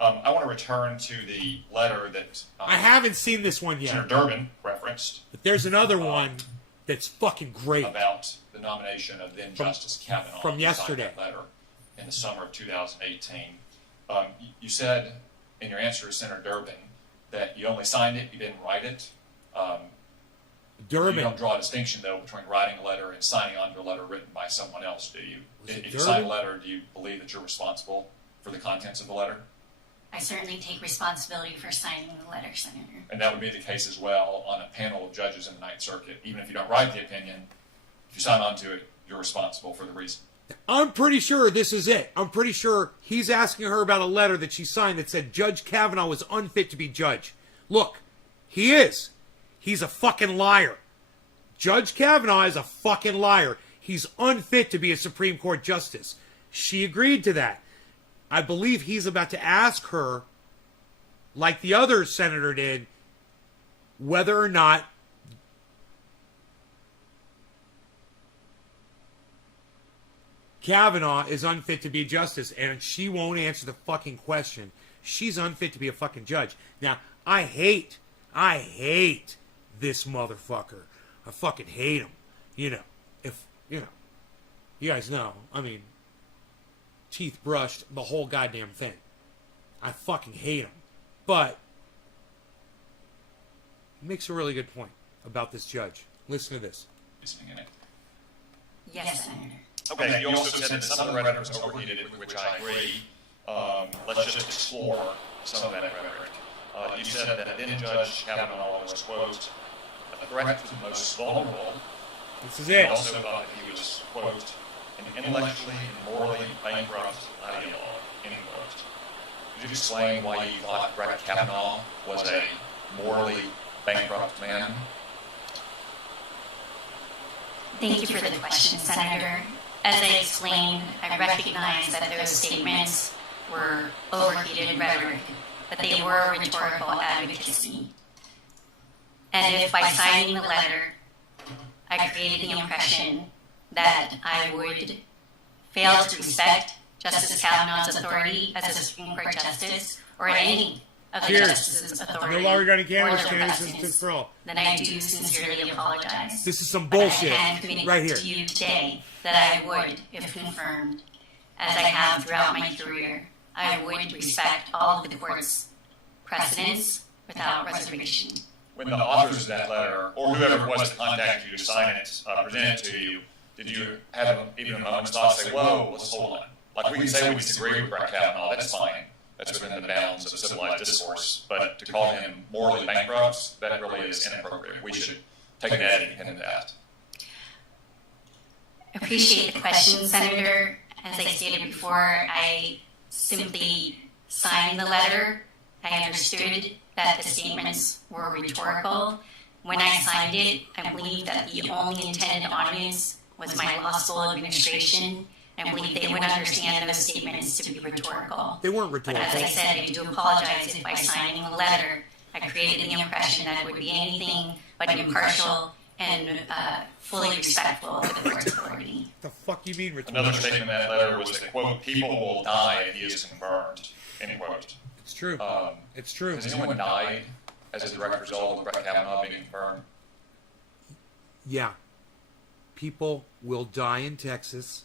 I want to return to the letter that I haven't seen this one yet. Senator Durbin referenced But there's another one that's fucking great. about the nomination of then Justice Kavanaugh. from who signed yesterday. that letter in the summer of 2018. You said in your answer to Senator Durbin that you only signed it, you didn't write it. You Durbin. don't draw a distinction, though, between writing a letter and signing on to a letter written by someone else, do you? Was it If you sign a Durbin? letter, do you believe that you're responsible for the contents of the letter? I certainly take responsibility for signing the letter, Senator. And that would be the case as well on a panel of judges in the Ninth Circuit. Even if you don't write the opinion, if you sign on to it, you're responsible for the reason. I'm pretty sure this is it. I'm pretty sure he's asking her about a letter that she signed that said Judge Kavanaugh was unfit to be judge. Look, he is. He's a fucking liar. Judge Kavanaugh is a fucking liar. He's unfit to be a Supreme Court justice. She agreed to that. I believe he's about to ask her, like the other senator did, whether or not Kavanaugh is unfit to be a justice, and she won't answer the fucking question. She's unfit to be a fucking judge. Now, I hate this motherfucker. I fucking hate him. You guys know. I mean, teeth brushed, the whole goddamn thing. I fucking hate him. But he makes a really good point about this judge. Listen to this. Yes, Senator. Okay, you also said that some of the rhetoric was overheated, with which I agree. Let's just explore some of that rhetoric. You said that then Judge Kavanaugh was, quote, a threat to the most vulnerable. This is He it. also thought that he was, quote, an intellectually and morally bankrupt ideologue, end quote. Could you explain why you thought Brett Kavanaugh was a morally bankrupt man? Thank you for the question, Senator. As I explained, I recognize that those statements were overheated rhetoric, but they were rhetorical advocacy. And if by signing the letter, I created the impression that I would fail to respect Justice Kavanaugh's authority as a Supreme Court justice, or any of the Cheers. justices' authority, No law regarding or cannabis, their cannabis is precedents, for all. then I do sincerely apologize. This is some But bullshit I can commit right here. to you today that I would, if confirmed, as I have throughout my career, I would respect all of the court's precedents without reservation. When the authors of that letter, or whoever it was that contacted you to sign it, present it to you, did you have even a moment's thought to say, whoa, let's hold on. Like, we can say we disagree with Brett Kavanaugh, that's fine. That's within the bounds of civilized discourse. But to call him morally bankrupt, that really is inappropriate. We should take that independent of that. Appreciate the question, Senator. As I stated before, I simply signed the letter. I understood that the statements were rhetorical. When I signed it, I believed that the only intended audience was my law school administration. I believe they would understand those statements to be rhetorical. They weren't But as I rhetorical. said, I do apologize if by signing the letter, I created the impression that it would be anything but impartial and fully respectful of the court's authority. The fuck you mean Another rhetorical? statement in that letter was that, quote, people will die if he is confirmed, end quote. It's true. It's true. Has anyone died as a direct result of Brett Kavanaugh being confirmed? Yeah. people will die in Texas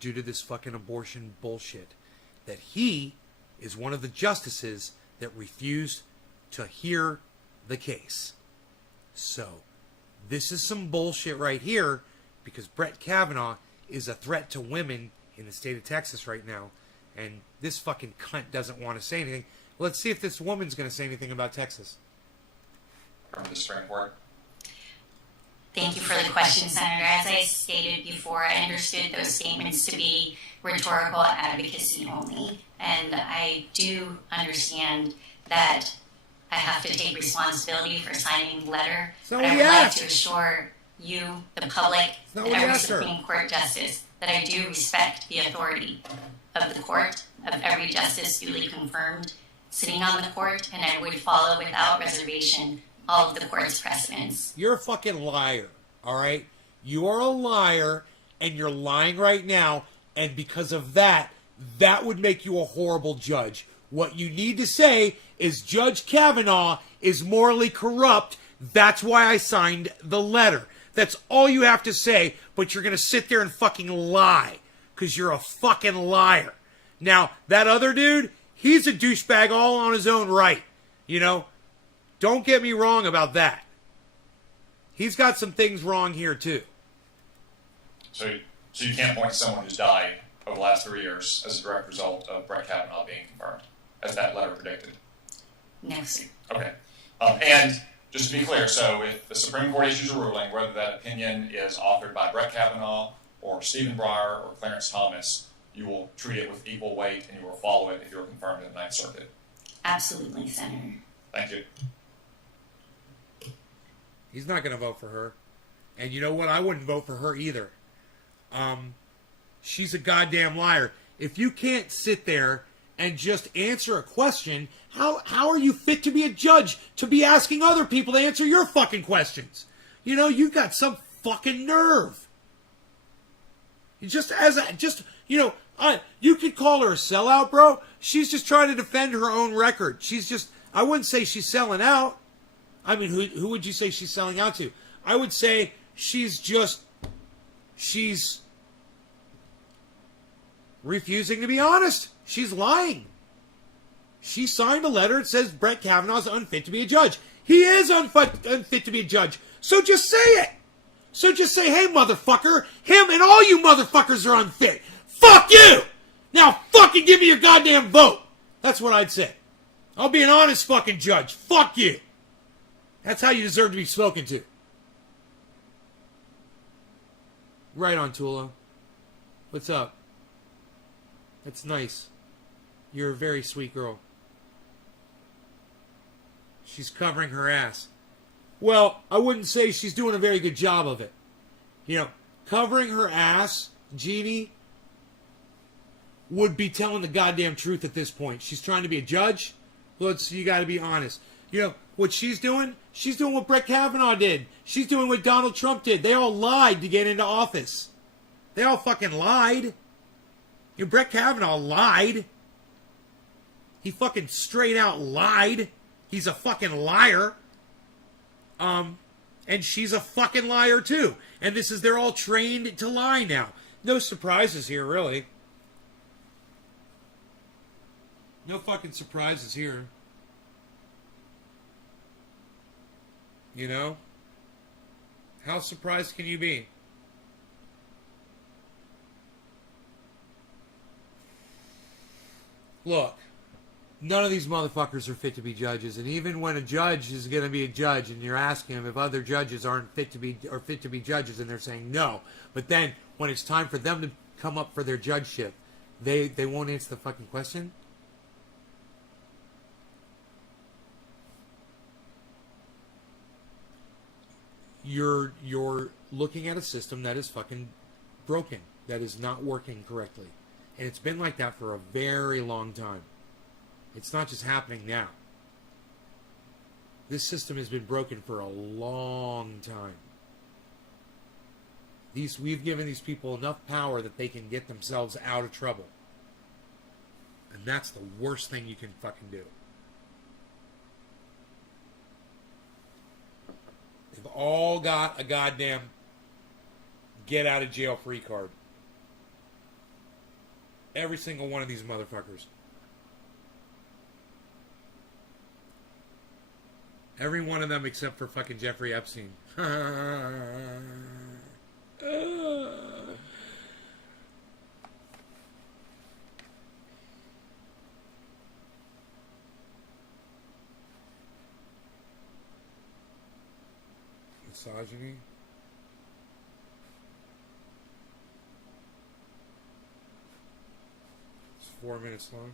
due to this fucking abortion bullshit. That he is one of the justices that refused to hear the case. So, this is some bullshit right here, because Brett Kavanaugh is a threat to women in the state of Texas right now, and this fucking cunt doesn't want to say anything. Let's see if this woman's going to say anything about Texas. From the Supreme Court. Thank you for the question, Senator. As I stated before, I understood those statements to be rhetorical advocacy only, and I do understand that I have to take responsibility for signing the letter, So but I we would like asked. to assure you, the public, not and what we every asked her. Supreme Court justice that I do respect the authority of the court, of every justice duly confirmed sitting on the court, and I would follow without reservation all of the court's precedents. You're a fucking liar, all right? You are a liar, and you're lying right now, and because of that, that would make you a horrible judge. What you need to say is Judge Kavanaugh is morally corrupt. That's why I signed the letter. That's all you have to say, but you're going to sit there and fucking lie, because you're a fucking liar. Now, that other dude, he's a douchebag all on his own right, you know? Don't get me wrong about that. He's got some things wrong here, too. So you can't point to someone who's died over the last 3 years as a direct result of Brett Kavanaugh being confirmed, as that letter predicted. No, sir. Okay. And just to be clear, so if the Supreme Court issues a ruling, whether that opinion is authored by Brett Kavanaugh or Stephen Breyer or Clarence Thomas, you will treat it with equal weight and you will follow it if you're confirmed in the Ninth Circuit. Absolutely, Senator. Thank you. He's not going to vote for her. And you know what? I wouldn't vote for her either. She's a goddamn liar. If you can't sit there and just answer a question, how are you fit to be a judge to be asking other people to answer your fucking questions? You know, you've got some fucking nerve. You you could call her a sellout, bro. She's just trying to defend her own record. I wouldn't say she's selling out. I mean, who would you say she's selling out to? I would say she's refusing to be honest. She's lying. She signed a letter that says Brett Kavanaugh's unfit to be a judge. He is unfit to be a judge. So just say it. So just say, hey, motherfucker, him and all you motherfuckers are unfit. Fuck you! Now fucking give me your goddamn vote. That's what I'd say. I'll be an honest fucking judge. Fuck you. That's how you deserve to be spoken to. Right on, Tula. What's up? That's nice. You're a very sweet girl. She's covering her ass. Well, I wouldn't say she's doing a very good job of it. You know, covering her ass, Jeannie, would be telling the goddamn truth at this point. She's trying to be a judge. You got to be honest. You know, what she's doing? She's doing what Brett Kavanaugh did. She's doing what Donald Trump did. They all lied to get into office. They all fucking lied. You know, Brett Kavanaugh lied. He fucking straight out lied. He's a fucking liar. And she's a fucking liar too. And they're all trained to lie now. No surprises here, really. No fucking surprises here. You know? How surprised can you be? Look, none of these motherfuckers are fit to be judges, and even when a judge is going to be a judge, and you're asking them if other judges aren't fit to be judges, and they're saying no, but then when it's time for them to come up for their judgeship, they won't answer the fucking question. You're looking at a system that is fucking broken, that is not working correctly, and it's been like that for a very long time. It's not just happening now. This system has been broken for a long time. We've given these people enough power that they can get themselves out of trouble. And that's the worst thing you can fucking do. They've all got a goddamn get out of jail free card. Every single one of these motherfuckers. Every one of them except for fucking Jeffrey Epstein. Misogyny. It's 4 minutes long.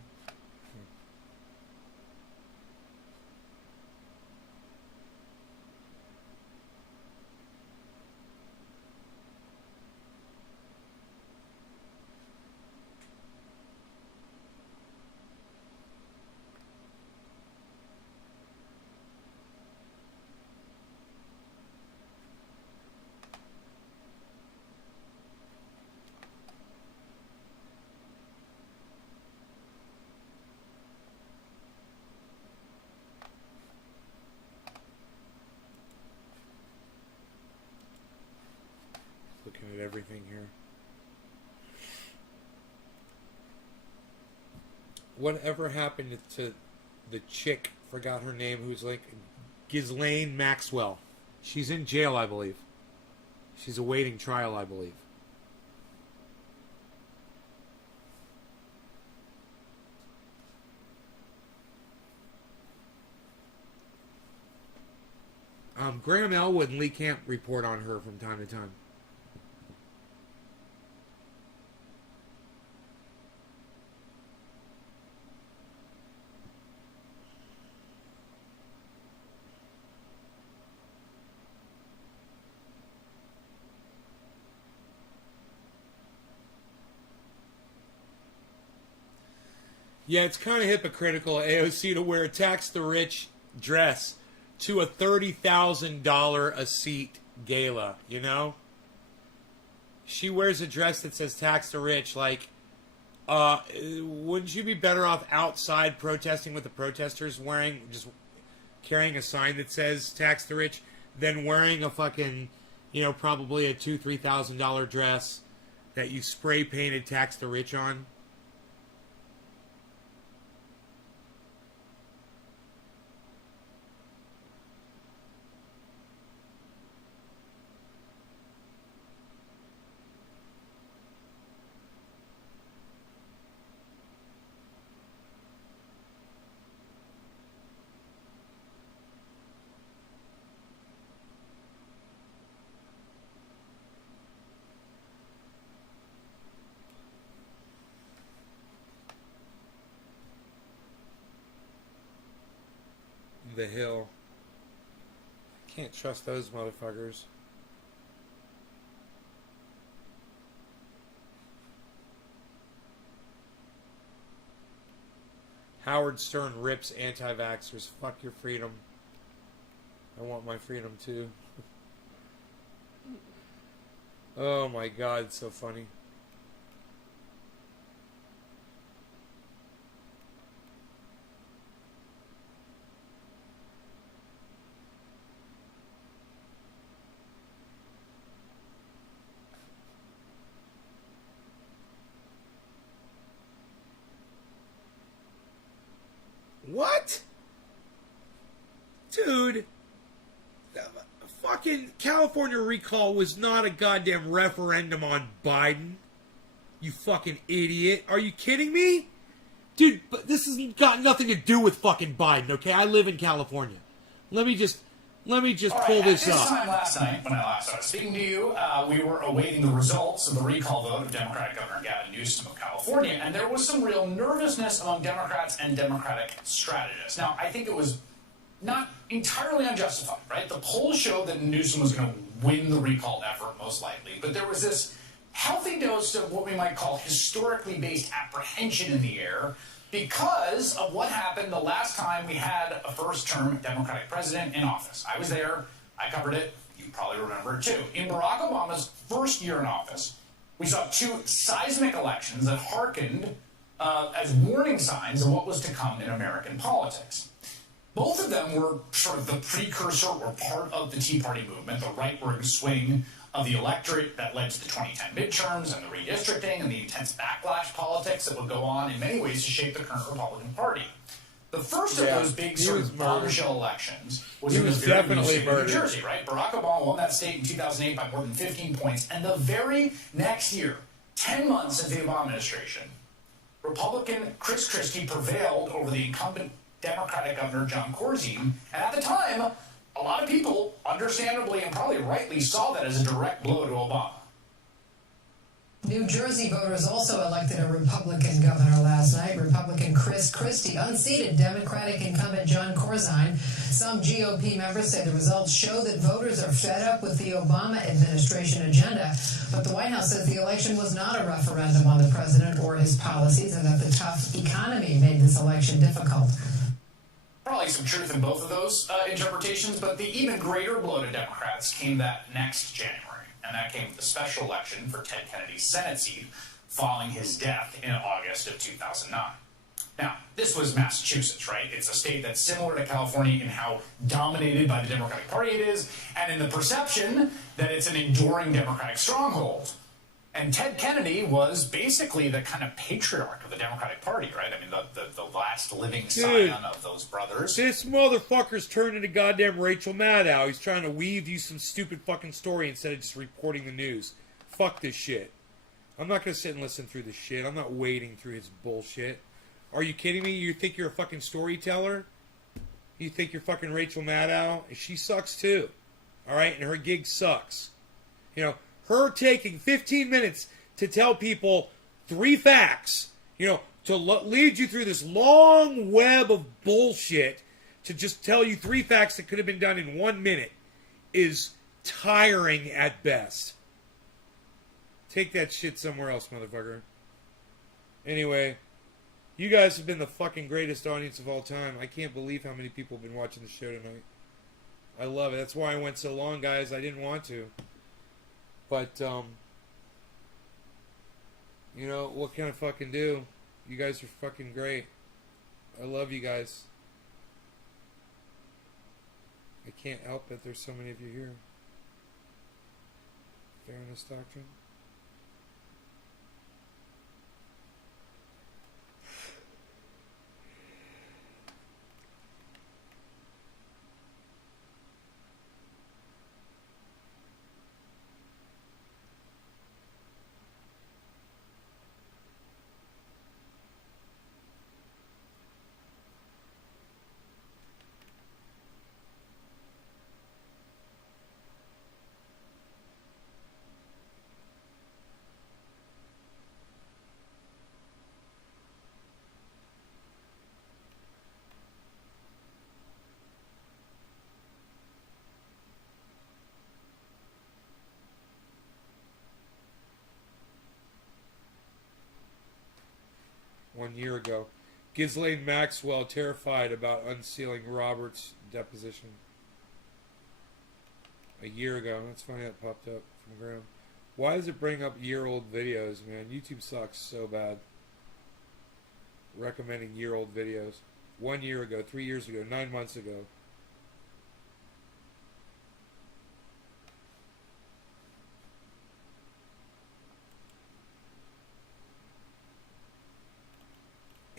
Looking at everything here. Whatever happened to the chick, forgot her name, who's like Ghislaine Maxwell? She's in jail, I believe. She's awaiting trial, I believe. Graham Elwood and Lee Camp report on her from time to time. Yeah, it's kind of hypocritical, AOC, to wear a tax the rich dress to a $30,000 a seat gala, you know? She wears a dress that says tax the rich, like, wouldn't you be better off outside protesting with the protesters, just carrying a sign that says tax the rich, than wearing a fucking, probably a $2,000-$3,000 dress that you spray painted tax the rich on? The Hill. Can't trust those motherfuckers. Howard Stern rips anti-vaxxers. Fuck your freedom. I want my freedom too. Oh my god, it's so funny. What? Dude, fucking California recall was not a goddamn referendum on Biden. You fucking idiot. Are you kidding me? Dude, but this has got nothing to do with fucking Biden, okay? I live in California. Let me just pull this up. At this time last night, when I last started speaking to you, we were awaiting the results of the recall vote of Democratic Governor Gavin Newsom of California, and there was some real nervousness among Democrats and Democratic strategists. Now, I think it was not entirely unjustified, right? The polls showed that Newsom was going to win the recall effort, most likely, but there was this healthy dose of what we might call historically based apprehension in the air, because of what happened the last time we had a first-term Democratic president in office. I was there. I covered it. You probably remember it, too. In Barack Obama's first year in office, we saw two seismic elections that hearkened as warning signs of what was to come in American politics. Both of them were sort of the precursor or part of the Tea Party movement, the right-wing swing of the electorate that led to the 2010 midterms and the redistricting and the intense backlash politics that would go on in many ways to shape the current Republican Party. The first of those big sort of bombshell elections was in the very blue state of New Jersey, right? Barack Obama won that state in 2008 by more than 15 points, and the very next year, 10 months into the Obama administration, Republican Chris Christie prevailed over the incumbent Democratic Governor John Corzine, and at the time, a lot of people, understandably and probably rightly, saw that as a direct blow to Obama. New Jersey voters also elected a Republican governor last night. Republican Chris Christie unseated Democratic incumbent John Corzine. Some GOP members say the results show that voters are fed up with the Obama administration agenda. But the White House says the election was not a referendum on the president or his policies, and that the tough economy made this election difficult. Probably some truth in both of those interpretations, but the even greater blow to Democrats came that next January. And that came with the special election for Ted Kennedy's Senate seat following his death in August of 2009. Now, this was Massachusetts, right? It's a state that's similar to California in how dominated by the Democratic Party it is, and in the perception that it's an enduring Democratic stronghold. And Ted Kennedy was basically the kind of patriarch of the Democratic Party, right? I mean, the last living scion of those brothers. This motherfucker's turned into goddamn Rachel Maddow. He's trying to weave you some stupid fucking story instead of just reporting the news. Fuck this shit. I'm not going to sit and listen through this shit. I'm not wading through his bullshit. Are you kidding me? You think you're a fucking storyteller? You think you're fucking Rachel Maddow? She sucks too. Alright? And her gig sucks. You know, her taking 15 minutes to tell people 3 facts, you know, to lead you through this long web of bullshit to just tell you 3 facts that could have been done in 1 minute is tiring at best. Take that shit somewhere else, motherfucker. Anyway, you guys have been the fucking greatest audience of all time. I can't believe how many people have been watching the show tonight. I love it. That's why I went so long, guys. I didn't want to. But, you know, what can I fucking do? You guys are fucking great. I love you guys. I can't help it. There's so many of you here. Fairness doctrine. One year ago. Ghislaine Maxwell terrified about unsealing Robert's deposition. A year ago. That's funny that popped up from Graham. Why does it bring up year-old videos, man? YouTube sucks so bad. Recommending year-old videos. 1 year ago, 3 years ago, 9 months ago.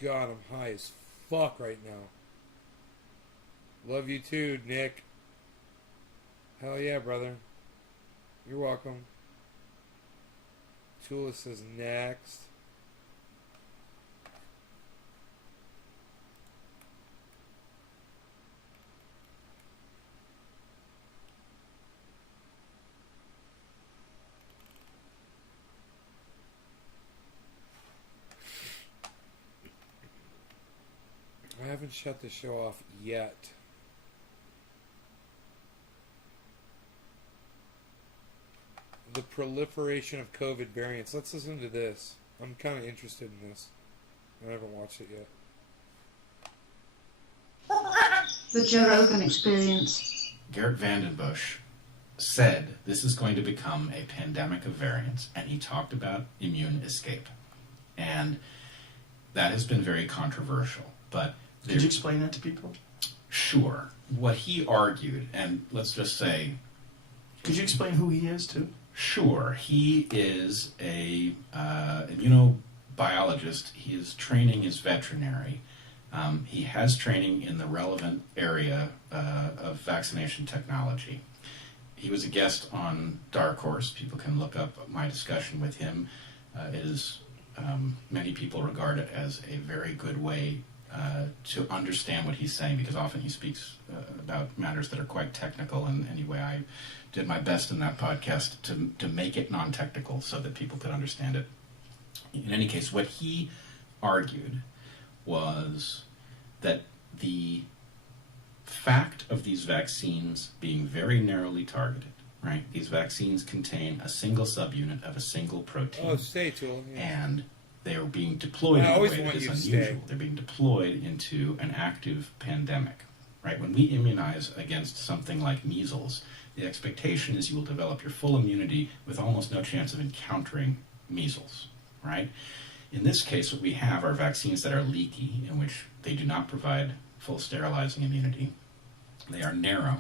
God, I'm high as fuck right now. Love you too, Nick. Hell yeah, brother. You're welcome. Tula says next. I haven't shut the show off yet. The proliferation of COVID variants. Let's listen to this. I'm kind of interested in this. I haven't watched it yet. The Joe Rogan Experience. Garrett Vandenbush said this is going to become a pandemic of variants, and he talked about immune escape. And that has been very controversial. But did you explain that to people? Sure. What he argued, and let's just say... Could you explain who he is, too? Sure. He is a immunobiologist. His training is veterinary. He has training in the relevant area of vaccination technology. He was a guest on Dark Horse. People can look up my discussion with him. Many people regard it as a very good way to understand what he's saying, because often he speaks about matters that are quite technical, and anyway, I did my best in that podcast to make it non-technical so that people could understand it. In any case, what he argued was that the fact of these vaccines being very narrowly targeted, right? These vaccines contain a single subunit of a single protein. Oh, stay, Tool. Yeah. And they are being deployed in a way that is unusual. They're being deployed into an active pandemic, right? When we immunize against something like measles, the expectation is you will develop your full immunity with almost no chance of encountering measles, right? In this case, what we have are vaccines that are leaky, in which they do not provide full sterilizing immunity. They are narrow,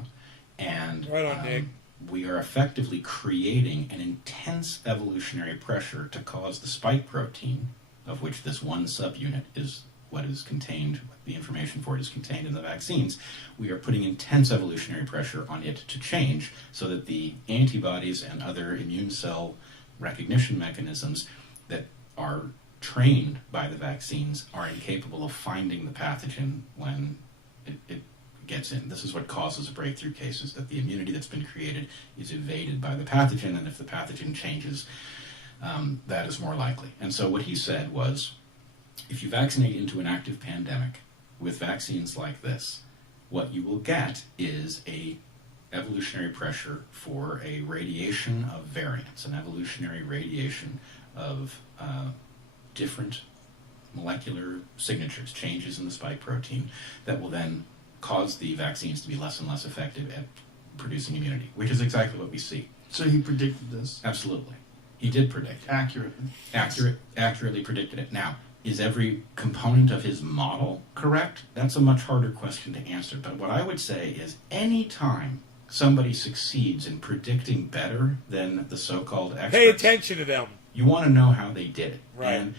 and right on, Nick. We are effectively creating an intense evolutionary pressure to cause the spike protein, of which this one subunit is what is contained, the information for it is contained in the vaccines. We are putting intense evolutionary pressure on it to change so that the antibodies and other immune cell recognition mechanisms that are trained by the vaccines are incapable of finding the pathogen when it gets in. This is what causes breakthrough cases, that the immunity that's been created is evaded by the pathogen, and if the pathogen changes, that is more likely. And so what he said was, if you vaccinate into an active pandemic with vaccines like this, what you will get is a evolutionary pressure for a radiation of variants, an evolutionary radiation of different molecular signatures, changes in the spike protein, that will then cause the vaccines to be less and less effective at producing immunity, which is exactly what we see. So he predicted this? Absolutely. He did predict it. Accurately predicted it. Now, is every component of his model correct? That's a much harder question to answer. But what I would say is any time somebody succeeds in predicting better than the so-called experts, pay attention to them. You want to know how they did it. Right. And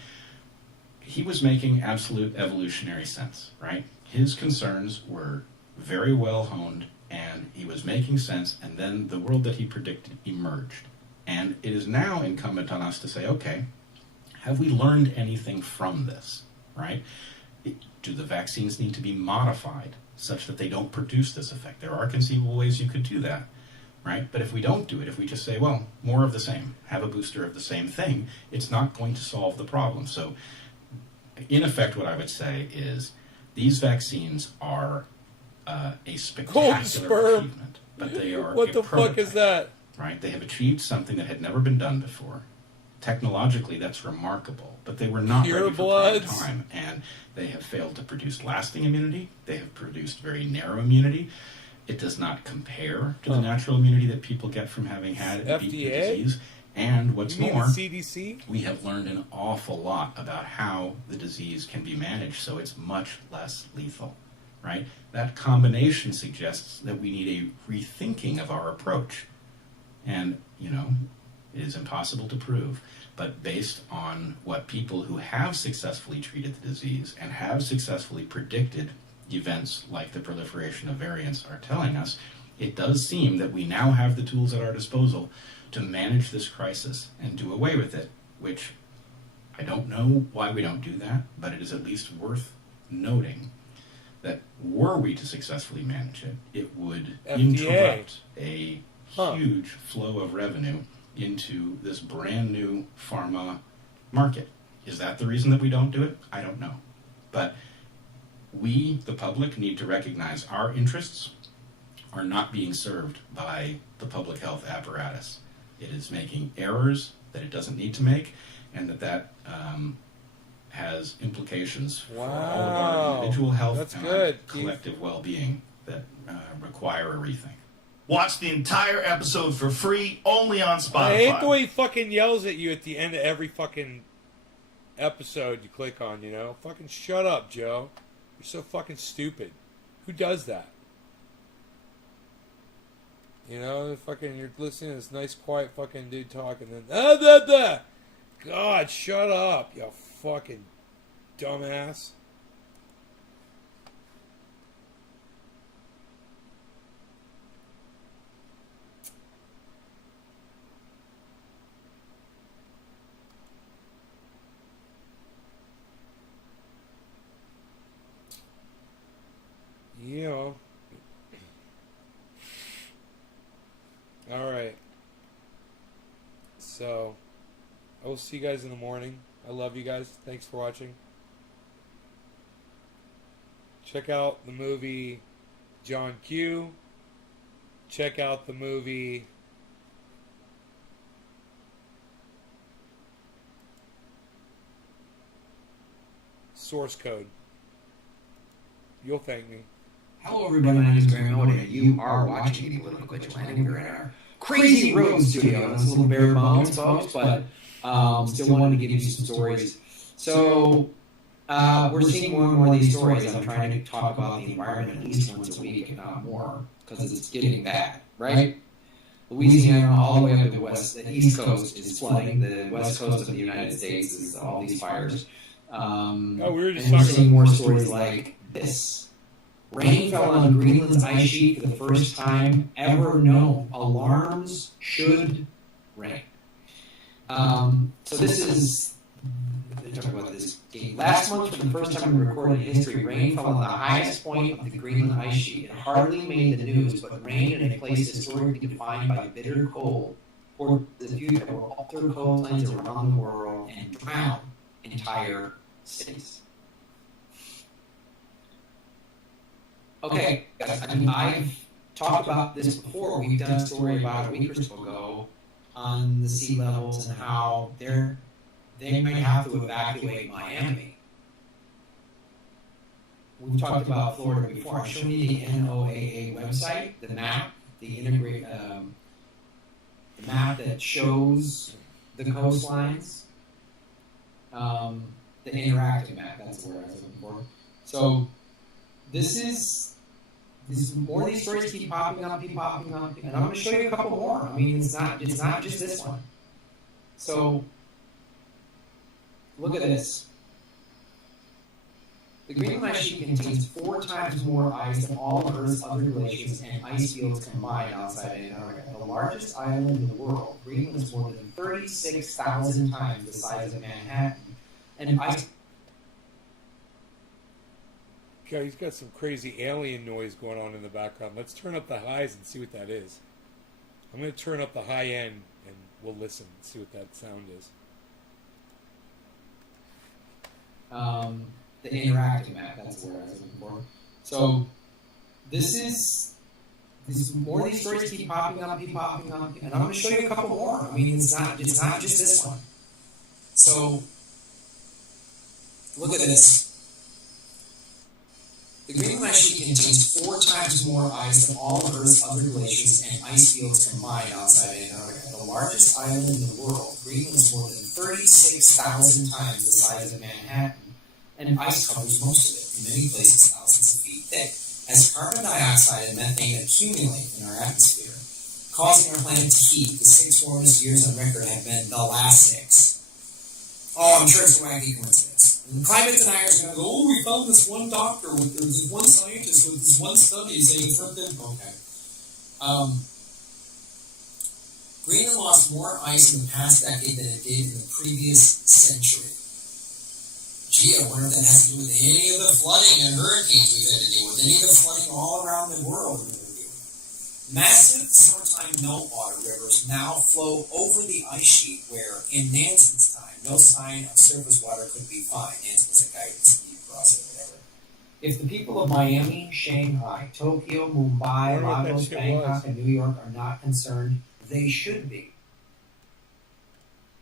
he was making absolute evolutionary sense, right? His concerns were very well honed, and he was making sense, and then the world that he predicted emerged. And it is now incumbent on us to say, okay, have we learned anything from this, right? Do the vaccines need to be modified such that they don't produce this effect? There are conceivable ways you could do that, right? But if we don't do it, if we just say, well, more of the same, have a booster of the same thing, it's not going to solve the problem. So, in effect, what I would say is these vaccines are a spectacular achievement, but they are what the fuck is that? Right? They have achieved something that had never been done before. Technologically, that's remarkable, but they were not ready for prime time, and they have failed to produce lasting immunity. They have produced very narrow immunity. It does not compare to the natural immunity that people get from having had beat the disease. And what's more, CDC? We have learned an awful lot about how the disease can be managed so it's much less lethal, right? That combination suggests that we need a rethinking of our approach. And, you know, it is impossible to prove, but based on what people who have successfully treated the disease and have successfully predicted events like the proliferation of variants are telling us, it does seem that we now have the tools at our disposal to manage this crisis and do away with it, which I don't know why we don't do that, but it is at least worth noting that were we to successfully manage it, it would interrupt a huge flow of revenue into this brand new pharma market. Is that the reason that we don't do it? I don't know. But we, the public, need to recognize our interests are not being served by the public health apparatus. It is making errors that it doesn't need to make, and that has implications for all of our individual health and our collective well-being that require a rethink. Watch the entire episode for free, only on Spotify. I hate the way he fucking yells at you at the end of every fucking episode you click on, you know? Fucking shut up, Joe. You're so fucking stupid. Who does that? You know, fucking, you're listening to this nice, quiet fucking dude talk, and then, God, shut up, you fucking dumbass. Yeah. Alright. So, I will see you guys in the morning. I love you guys. Thanks for watching. Check out the movie John Q. Check out the movie Source Code. You'll thank me. Hello, everybody. My name is Graham Miller, and you are watching the Political Vigilante. We're in our crazy road studio. It's a little bare bones, folks, but still wanted to give you some stories. So we're seeing more and more of these stories. I'm trying to talk about the environment at least once a week, if not more, because it's getting bad, right? Louisiana, all the way up to the west, the East Coast is flooding. The west coast of the United States is all these fires. We were just and we're talking seeing about more stories like this. Rain fell on Greenland's ice sheet for the first time ever known. Alarms should ring. So this is, let's talk about this game. Last month, for the first time in recorded history, rain fell on the highest point of the Greenland ice sheet. It hardly made the news, but rain in a place historically defined by bitter cold poured the future will alter coastlines around the world and drown entire cities. Okay, guys, I mean, I've talked about this before. We've done a story about a week or so ago on the sea levels and how they might have to evacuate Miami. We've talked about Florida before. I've shown you the NOAA website, the map, the map that shows the coastlines, the interactive map. That's the word I was looking for. So this more of these stories keep popping up, and I'm going to show you a couple more. I mean, it's not just this one. So look at this. The Greenland ice sheet contains 4 times more ice than all of Earth's other glaciers and ice fields combined outside Antarctica. The largest island in the world, Greenland is more than 36,000 times the size of Manhattan, and ice. Okay, he's got some crazy alien noise going on in the background. Let's turn up the highs and see what that is. I'm going to turn up the high end and we'll listen and see what that sound is. The interactive map, that's the word I was looking for. So this more of these stories keep popping up, and I'm going to show you a couple more. I mean, it's not just this one. So look at this. The Greenland ice sheet contains 4 times more ice than all of Earth's other glaciers and ice fields combined outside Antarctica. The largest island in the world, Greenland is more than 36,000 times the size of Manhattan, and ice covers most of it, in many places thousands of feet thick. As carbon dioxide and methane accumulate in our atmosphere, causing our planet to heat, the 6 warmest years on record have been the last 6. Oh, I'm sure it's a wacky coincidence. And climate deniers are going to go, oh, we found this one doctor, this one scientist with this one study saying something. Okay. Greenland lost more ice in the past decade than it did in the previous century. Gee, I wonder if that has to do with any of the flooding and hurricanes we've had to deal with, any of the flooding all around the world we've had to deal with. Massive summertime meltwater rivers now flow over the ice sheet where, in Nansen's time, no sign of surface water could be found. Nansen was a guy who skied across it, whatever. If the people of Miami, Shanghai, Tokyo, Mumbai, Lagos, Bangkok, and New York are not concerned, they should be.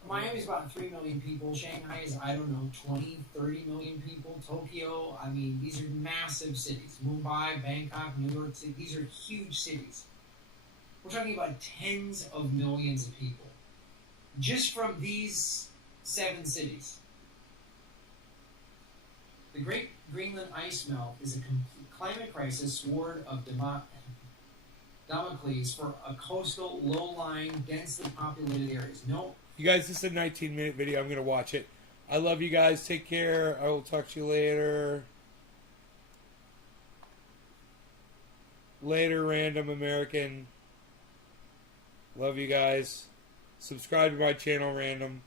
Miami's about 3 million people. Shanghai is, 20, 30 million people. Tokyo, these are massive cities. Mumbai, Bangkok, New York City, these are huge cities. We're talking about tens of millions of people. Just from these 7 cities. The Great Greenland Ice Melt is a climate crisis sword of Damocles for a coastal, low-lying, densely populated areas. No. You guys, this is a 19-minute video. I'm going to watch it. I love you guys. Take care. I will talk to you later. Later, random American. Love you guys. Subscribe to my channel, random.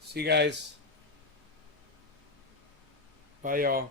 See you guys. Bye, y'all.